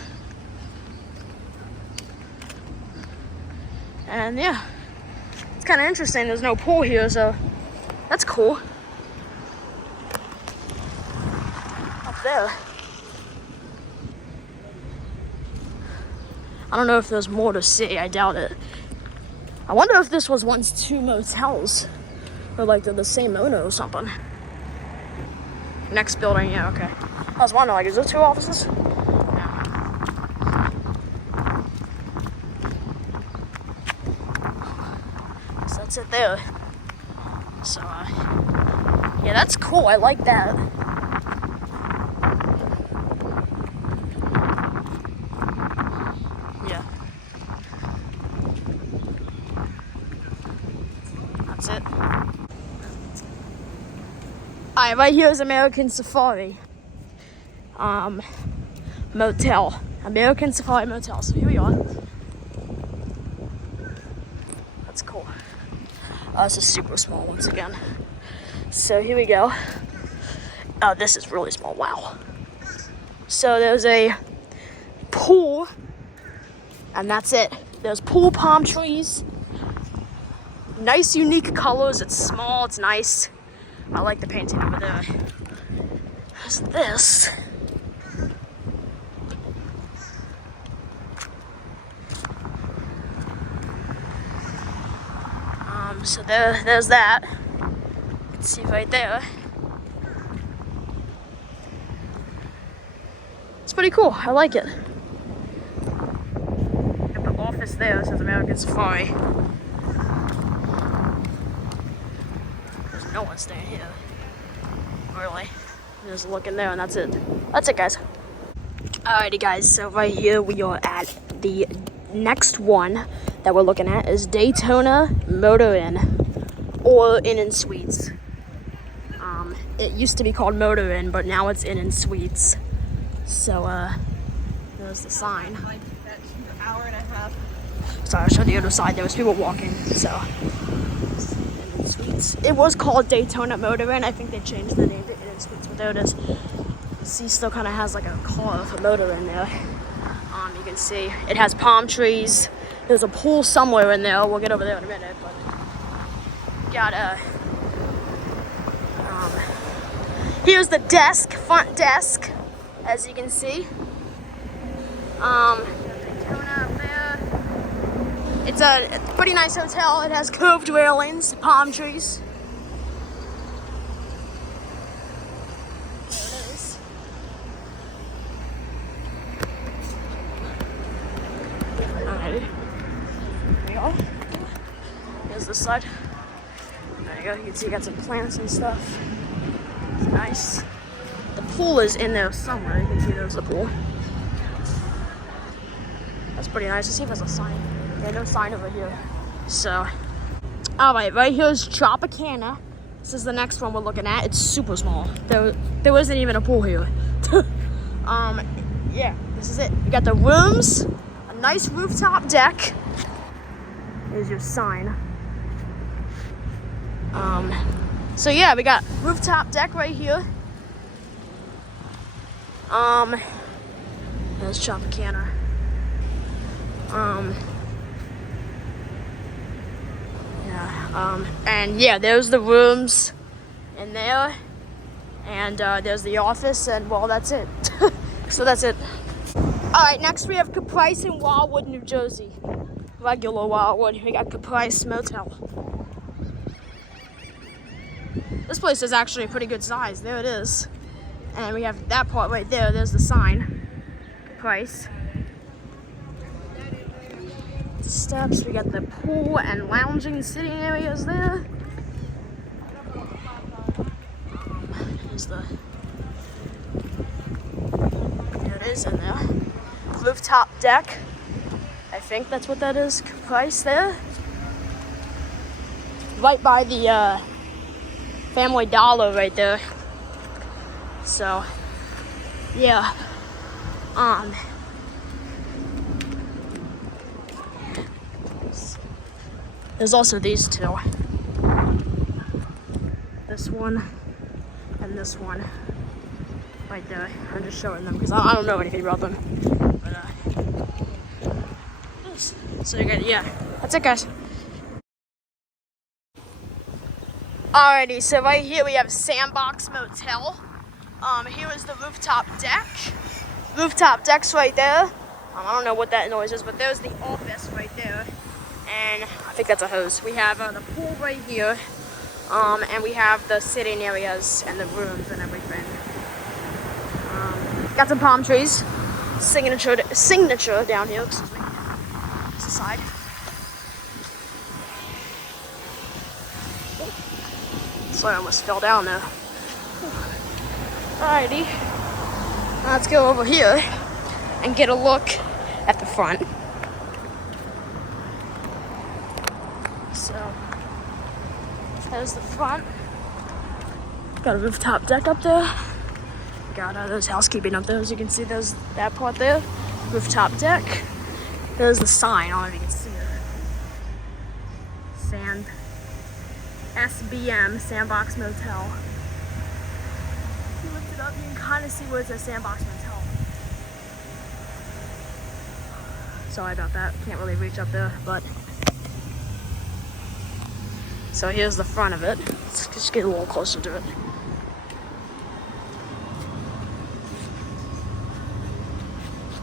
And yeah. It's kind of interesting. There's no pool here, so that's cool. Up there. I don't know if there's more to see. I doubt it. I wonder if this was once two motels. Or like they're the same owner or something. Next building, yeah, okay. I was wondering, like, is there two offices? That's it there. So, yeah, that's cool. I like that. Yeah. That's it. Alright, right here is American Safari. Motel. American Safari Motel. So here we are. That's cool. This is super small once again. So here we go. Oh, this is really small. Wow. So there's a pool, and that's it. There's pool, palm trees. Nice, unique colors. It's small. It's nice. I like the painting over there. There's this. So there's that. You can see right there. It's pretty cool. I like it. Got the office there. It says American Safari. There's no one staying here. Really. Just looking there, and that's it. That's it, guys. Alrighty, guys. So right here we are at the next one that we're looking at is Daytona Motor Inn, or Inn & Suites. It used to be called Motor Inn, but now it's Inn & Suites. So, there's the sign. Like that hour and a half. Sorry, I'll show the other side. There was people walking, so. Inn & Suites. It was called Daytona Motor Inn. I think they changed the name to Inn & Suites, but there it is. See, still kind of has like a car with a motor in there. You can see it has palm trees. There's a pool somewhere in there. We'll get over there in a minute, but got a. Here's the desk, front desk, as you can see. Daytona up there. It's a pretty nice hotel. It has curved railings, palm trees. There it is. Alrighty. There we go. Here's the side. There you go. You can see you got some plants and stuff. It's nice. The pool is in there somewhere. You can see there's the pool. That's pretty nice. Let's see if there's a sign. Yeah, no sign over here. So, alright, right here is Tropicana. This is the next one we're looking at. It's super small. There wasn't even a pool here. Yeah, this is it. You got the rooms, a nice rooftop deck. Here's your sign. So yeah, we got rooftop deck right here. There's Tropicana. And yeah, there's the rooms in there, and there's the office, and well, that's it. So that's it. All right, next we have Caprice in Wildwood, New Jersey. Regular Wildwood. We got Caprice Motel. This place is actually a pretty good size. There it is. And we have that part right there. There's the sign. Caprice. Steps. We got the pool and lounging sitting areas there. Here's the. There it is in there. Rooftop deck. I think that's what that is. Caprice there. Right by the Family Dollar right there. So, yeah. There's also these two. This one and this one. Right there. I'm just showing them because I don't know anything about them. But, so you got, yeah. That's it, guys. Alrighty, so right here we have Sandbox Motel. Here is the rooftop deck. Rooftop deck's right there. I don't know what that noise is, but there's the office right there. And I think that's a hose. We have the pool right here. And we have the sitting areas and the rooms and everything. Got some palm trees. Signature down here, excuse me. It's the side. So I almost fell down there. Alrighty. Let's go over here and get a look at the front. So, there's the front. Got a rooftop deck up there. Got there's housekeeping up there. As you can see, there's that part there. Rooftop deck. There's the sign. I don't know if you can see it. SBM, Sandbox Motel. If you lift it up, you can kind of see where it says Sandbox Motel. Sorry about that. Can't really reach up there, but. So here's the front of it. Let's just get a little closer to it.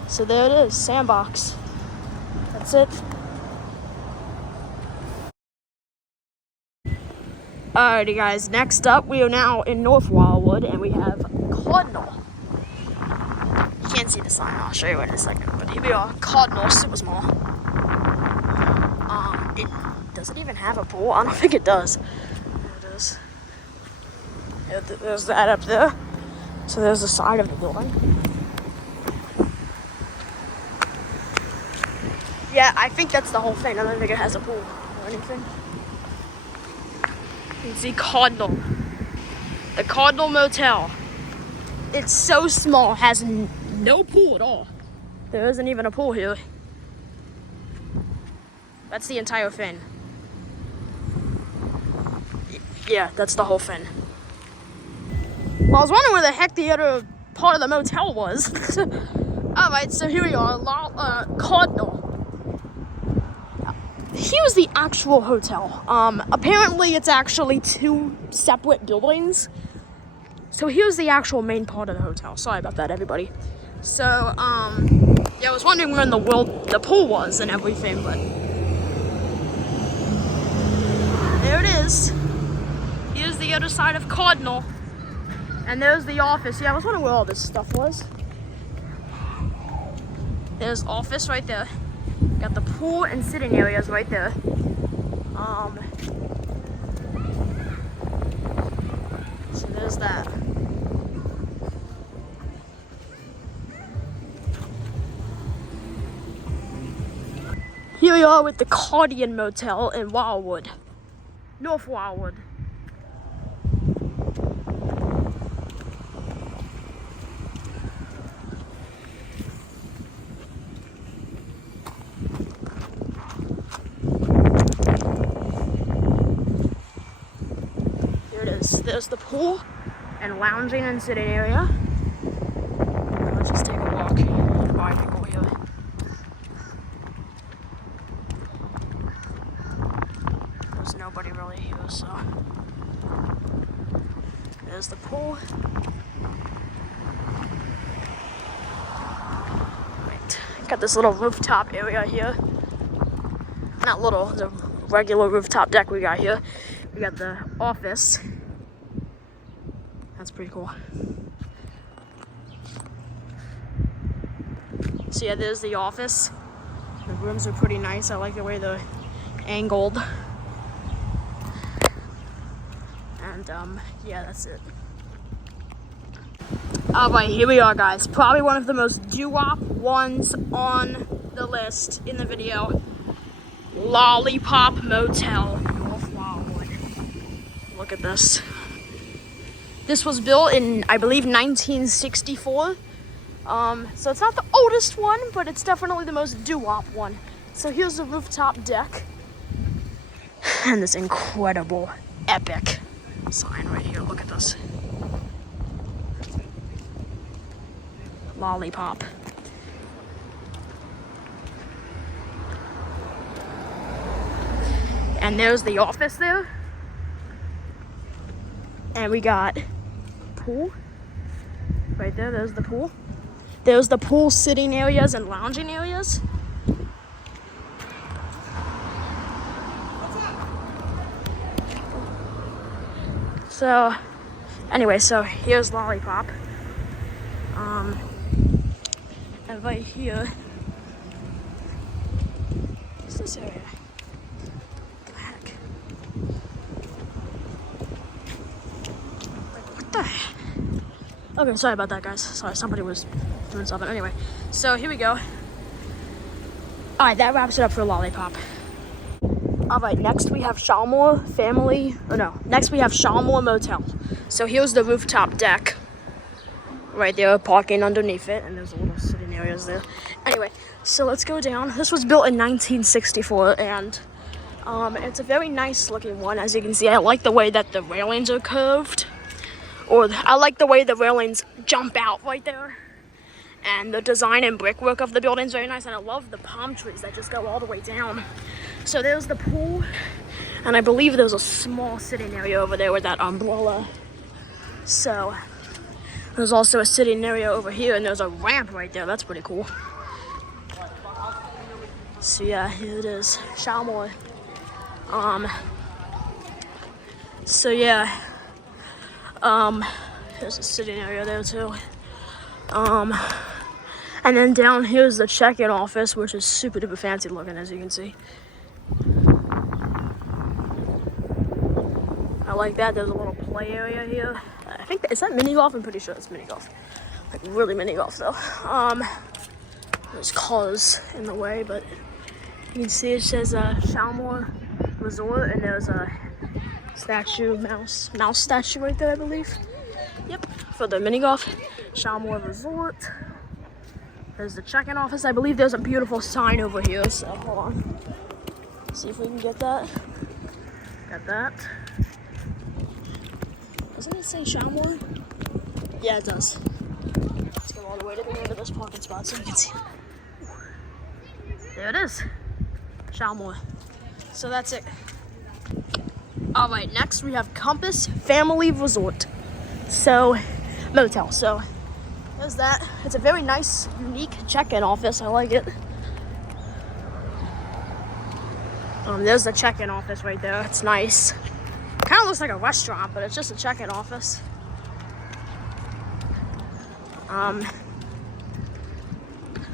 So there it is, Sandbox. That's it. Alrighty guys, next up we are now in North Wildwood and we have Cardinal. You can't see the sign, I'll show you in a second, but here we are, Cardinal Super Small. Does it even have a pool? I don't think it does. There it is. There's that up there. So there's the side of the building. Yeah, I think that's the whole thing. I don't think it has a pool or anything. You can see Cardinal. The Cardinal Motel. It's so small, has no pool at all. There isn't even a pool here. That's the entire thing. Yeah, that's the whole thing. Well, I was wondering where the heck the other part of the motel was. Alright, so here we are, Cardinal. Here's the actual hotel. Apparently it's actually two separate buildings. So here's the actual main part of the hotel. Sorry about that, everybody. So, yeah, I was wondering where in the world the pool was and everything, but there it is. Here's the other side of Cardinal. And there's the office. Yeah, I was wondering where all this stuff was. There's office right there. Got the pool and sitting areas right there. So there's that. Here we are with the Cardian Motel in Wildwood. North Wildwood. There's the pool and lounging and sitting area. Let's just take a walk by nobody really here, so. There's the pool. Right. Got this little rooftop area here. Not little, the regular rooftop deck we got here. We got the office. That's pretty cool. So yeah, there's the office. The rooms are pretty nice. I like the way they're angled. And yeah, that's it. Alright, here we are, guys. Probably one of the most Doo-Wop ones on the list in the video. Lollipop Motel, North Wildwood. Look at this. This was built in, I believe, 1964. So it's not the oldest one, but it's definitely the most Doo-Wop one. So here's the rooftop deck. And this incredible, epic sign right here. Look at this. Lollipop. And there's the office there. And we got pool. Right there, there's the pool. There's the pool sitting areas and lounging areas. So, anyway, so here's Lollipop. And right here, what's this area? What the heck? Like, what the heck? Okay, sorry about that, guys. Sorry, somebody was doing something. Anyway, so here we go. Alright, that wraps it up for Lollipop. Alright, next we have Shalmore Family. Oh no, next we have Shalmore Motel. So here's the rooftop deck. Right there, parking underneath it, and there's a little sitting areas there. Anyway, so let's go down. This was built in 1964, and it's a very nice looking one. As you can see, I like the way that the railings are curved. Or I like the way the railings jump out right there. And the design and brickwork of the building is very nice, and I love the palm trees that just go all the way down. So there's the pool, and I believe there's a small sitting area over there with that umbrella. So there's also a sitting area over here, and there's a ramp right there. That's pretty cool. So yeah, here it is, Shalmore. So yeah, there's a sitting area there too. And then down here's the check-in office, which is super duper fancy looking, as you can see. I like that. There's a little play area here. I think is that mini golf? I'm pretty sure it's mini golf. Like really mini golf though. There's cars in the way, but you can see it says Shalmore Resort, and there's a statue, mouse statue right there, I believe. Yep, for the mini golf. Shalmore Resort. There's the check-in office. I believe there's a beautiful sign over here, so hold on. See if we can get that. Got that. Doesn't it say Shalmore? Yeah, it does. Let's go all the way to the end of this parking spot so you can see. There it is. Shalmore. So that's it. Alright, next we have Compass Family Resort. So, motel. So, there's that. It's a very nice, unique check-in office. I like it. There's the check-in office right there. It's nice. Kind of looks like a restaurant, but it's just a check-in office.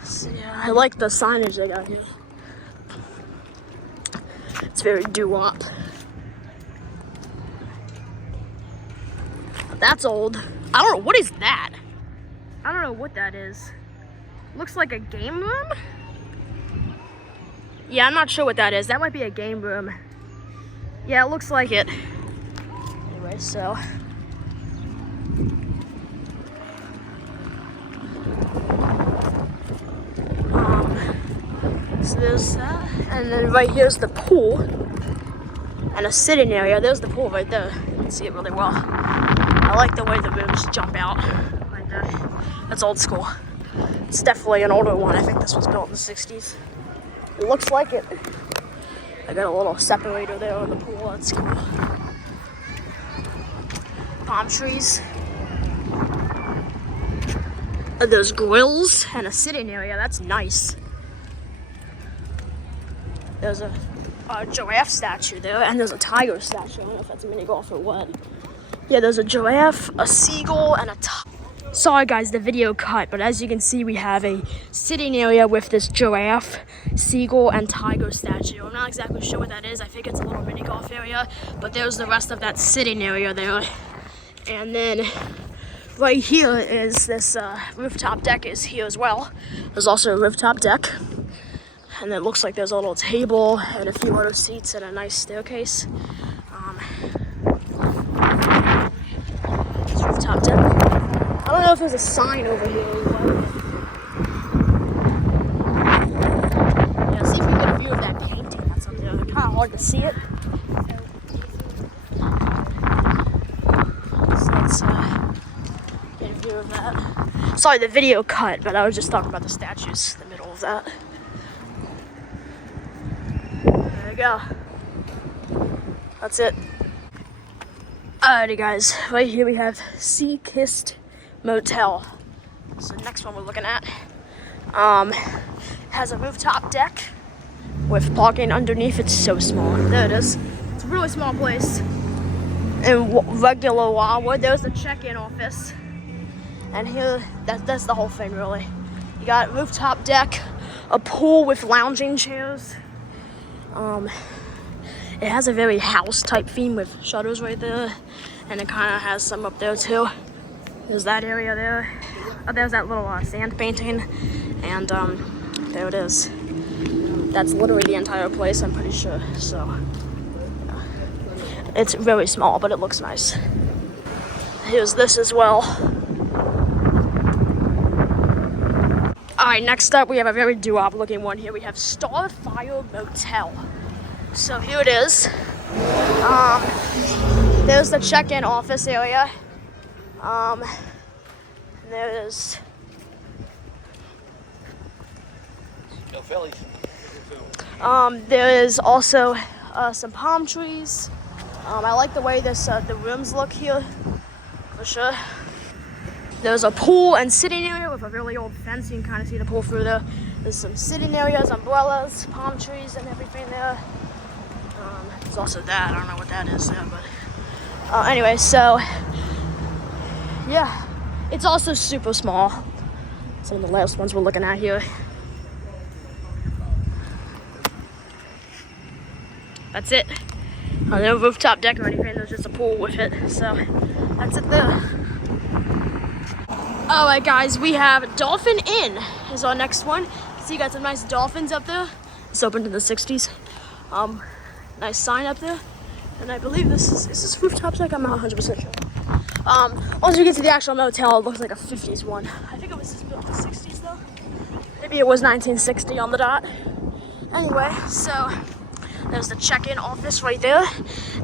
So yeah, I like the signage they got here. It's very Doo-Wop. That's old. I don't know, what is that? I don't know what that is. Looks like a game room? Yeah, I'm not sure what that is. That might be a game room. Yeah, it looks like it. Anyway, so there's that, and then right here's the pool and a sitting area. There's the pool right there. You can see it really well. I like the way the rooms jump out right there. That's old school. It's definitely an older one. I think this was built in the 60s. It looks like it. I got a little separator there on the pool. That's cool. Palm trees. There's grills and a sitting area. That's nice. There's a giraffe statue there, and there's a tiger statue. I don't know if that's a mini golf or what. Yeah, there's a giraffe, a seagull, and a tiger. Sorry guys, the video cut, but as you can see, we have a sitting area with this giraffe, seagull, and tiger statue. I'm not exactly sure what that is. I think it's a little mini golf area, but there's the rest of that sitting area there. And then right here is this rooftop deck is here as well. There's also a rooftop deck. And it looks like there's a little table and a few other seats and a nice staircase. This rooftop deck. I don't know if there's a sign over here. Yeah, see if we get a view of that painting that's up there. Kind of hard to see it. So let's get a view of that. Sorry, the video cut, but I was just talking about the statues in the middle of that. There we go. That's it. Alrighty guys, right here we have Sea Kissed Motel. So the next one we're looking at has a rooftop deck with parking underneath. It's so small. There it is. It's a really small place. In regular Wildwood, there's the check-in office. And here, that's the whole thing really. You got rooftop deck, a pool with lounging chairs. It has a very house type theme with shutters right there, and it kind of has some up there too. There's that area there. Oh, there's that little sand painting, and there it is. That's literally the entire place, I'm pretty sure. So yeah. It's very small, but it looks nice. Here's this as well. Alright, next up we have a very Doo-Wop looking one here. We have Starfire Motel. So here it is. There's the check-in office area. There's there is also some palm trees. I like the way the rooms look here, for sure. There's a pool and sitting area with a really old fence. You can kind of see the pool through there. There's some sitting areas, umbrellas, palm trees, and everything there. There's also that. I don't know what that is there, but anyway, so yeah, it's also super small. Some of the last ones we're looking at here. That's it. No rooftop deck or anything. There's just a pool with it. So that's it there. Alright guys, we have Dolphin Inn is our next one. So you got some nice dolphins up there. It's opened in the 60s. Nice sign up there. And I believe is this rooftop deck? I'm not 100% sure. Once we get to the actual motel, it looks like a 50s one. I think it was just built in the 60s though. Maybe it was 1960 on the dot. Anyway, so there's the check-in office right there.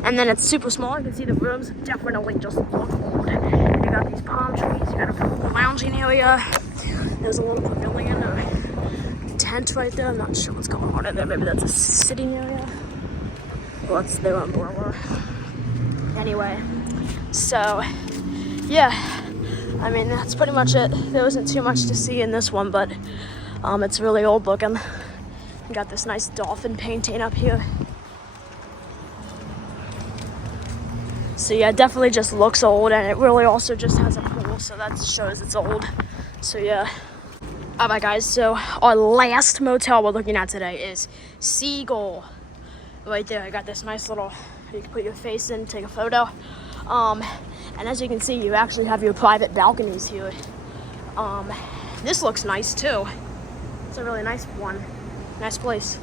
And then it's super small. You can see the rooms definitely just look old. And you got these palm trees. You got a lounging area. There's a little pavilion or tent right there. I'm not sure what's going on in there. Maybe that's a sitting area. Well, that's their umbrella. Anyway, so yeah, I mean that's pretty much it. There wasn't too much to see in this one, but it's really old looking. You got this nice dolphin painting up here. So yeah, it definitely just looks old, and it really also just has a pool, so that shows it's old. So yeah. Alright guys, so our last motel we're looking at today is Seagull. Right there, I got this nice little, you can put your face in, take a photo. And as you can see, you actually have your private balconies here. This looks nice too. It's a really nice one. Nice place.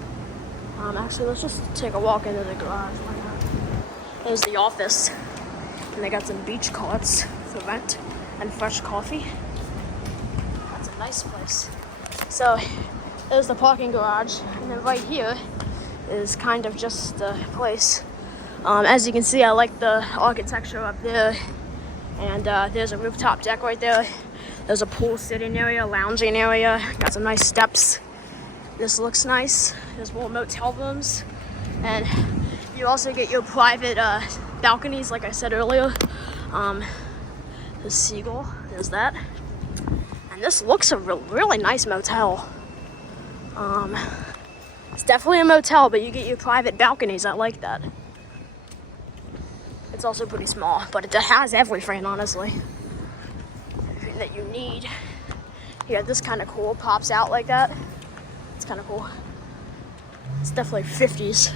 Actually, let's just take a walk into the garage. There's the office. And they got some beach carts for rent and fresh coffee. That's a nice place. So, there's the parking garage. And then right here is kind of just the place. As you can see, I like the architecture up there. And there's a rooftop deck right there. There's a pool sitting area, lounging area. Got some nice steps. This looks nice. There's more motel rooms. And you also get your private balconies, like I said earlier. The seagull, there's that. And this looks a really nice motel. It's definitely a motel, but you get your private balconies. I like that. It's also pretty small, but it has everything, honestly. Everything that you need. Yeah, this kind of cool. Pops out like that. It's kind of cool. It's definitely 50s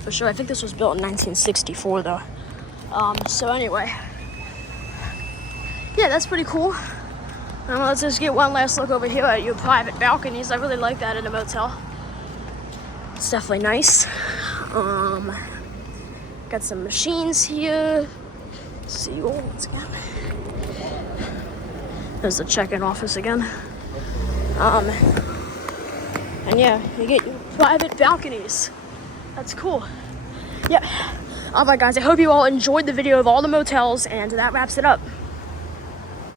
for sure. I think this was built in 1964 though. So anyway, yeah, that's pretty cool. Let's just get one last look over here at your private balconies. I really like that in a motel. It's definitely nice. Got some machines here. Seagull, once again. There's the check-in office again. And yeah, you get your private balconies. That's cool. Yep. Alright guys, I hope you all enjoyed the video of all the motels, and that wraps it up.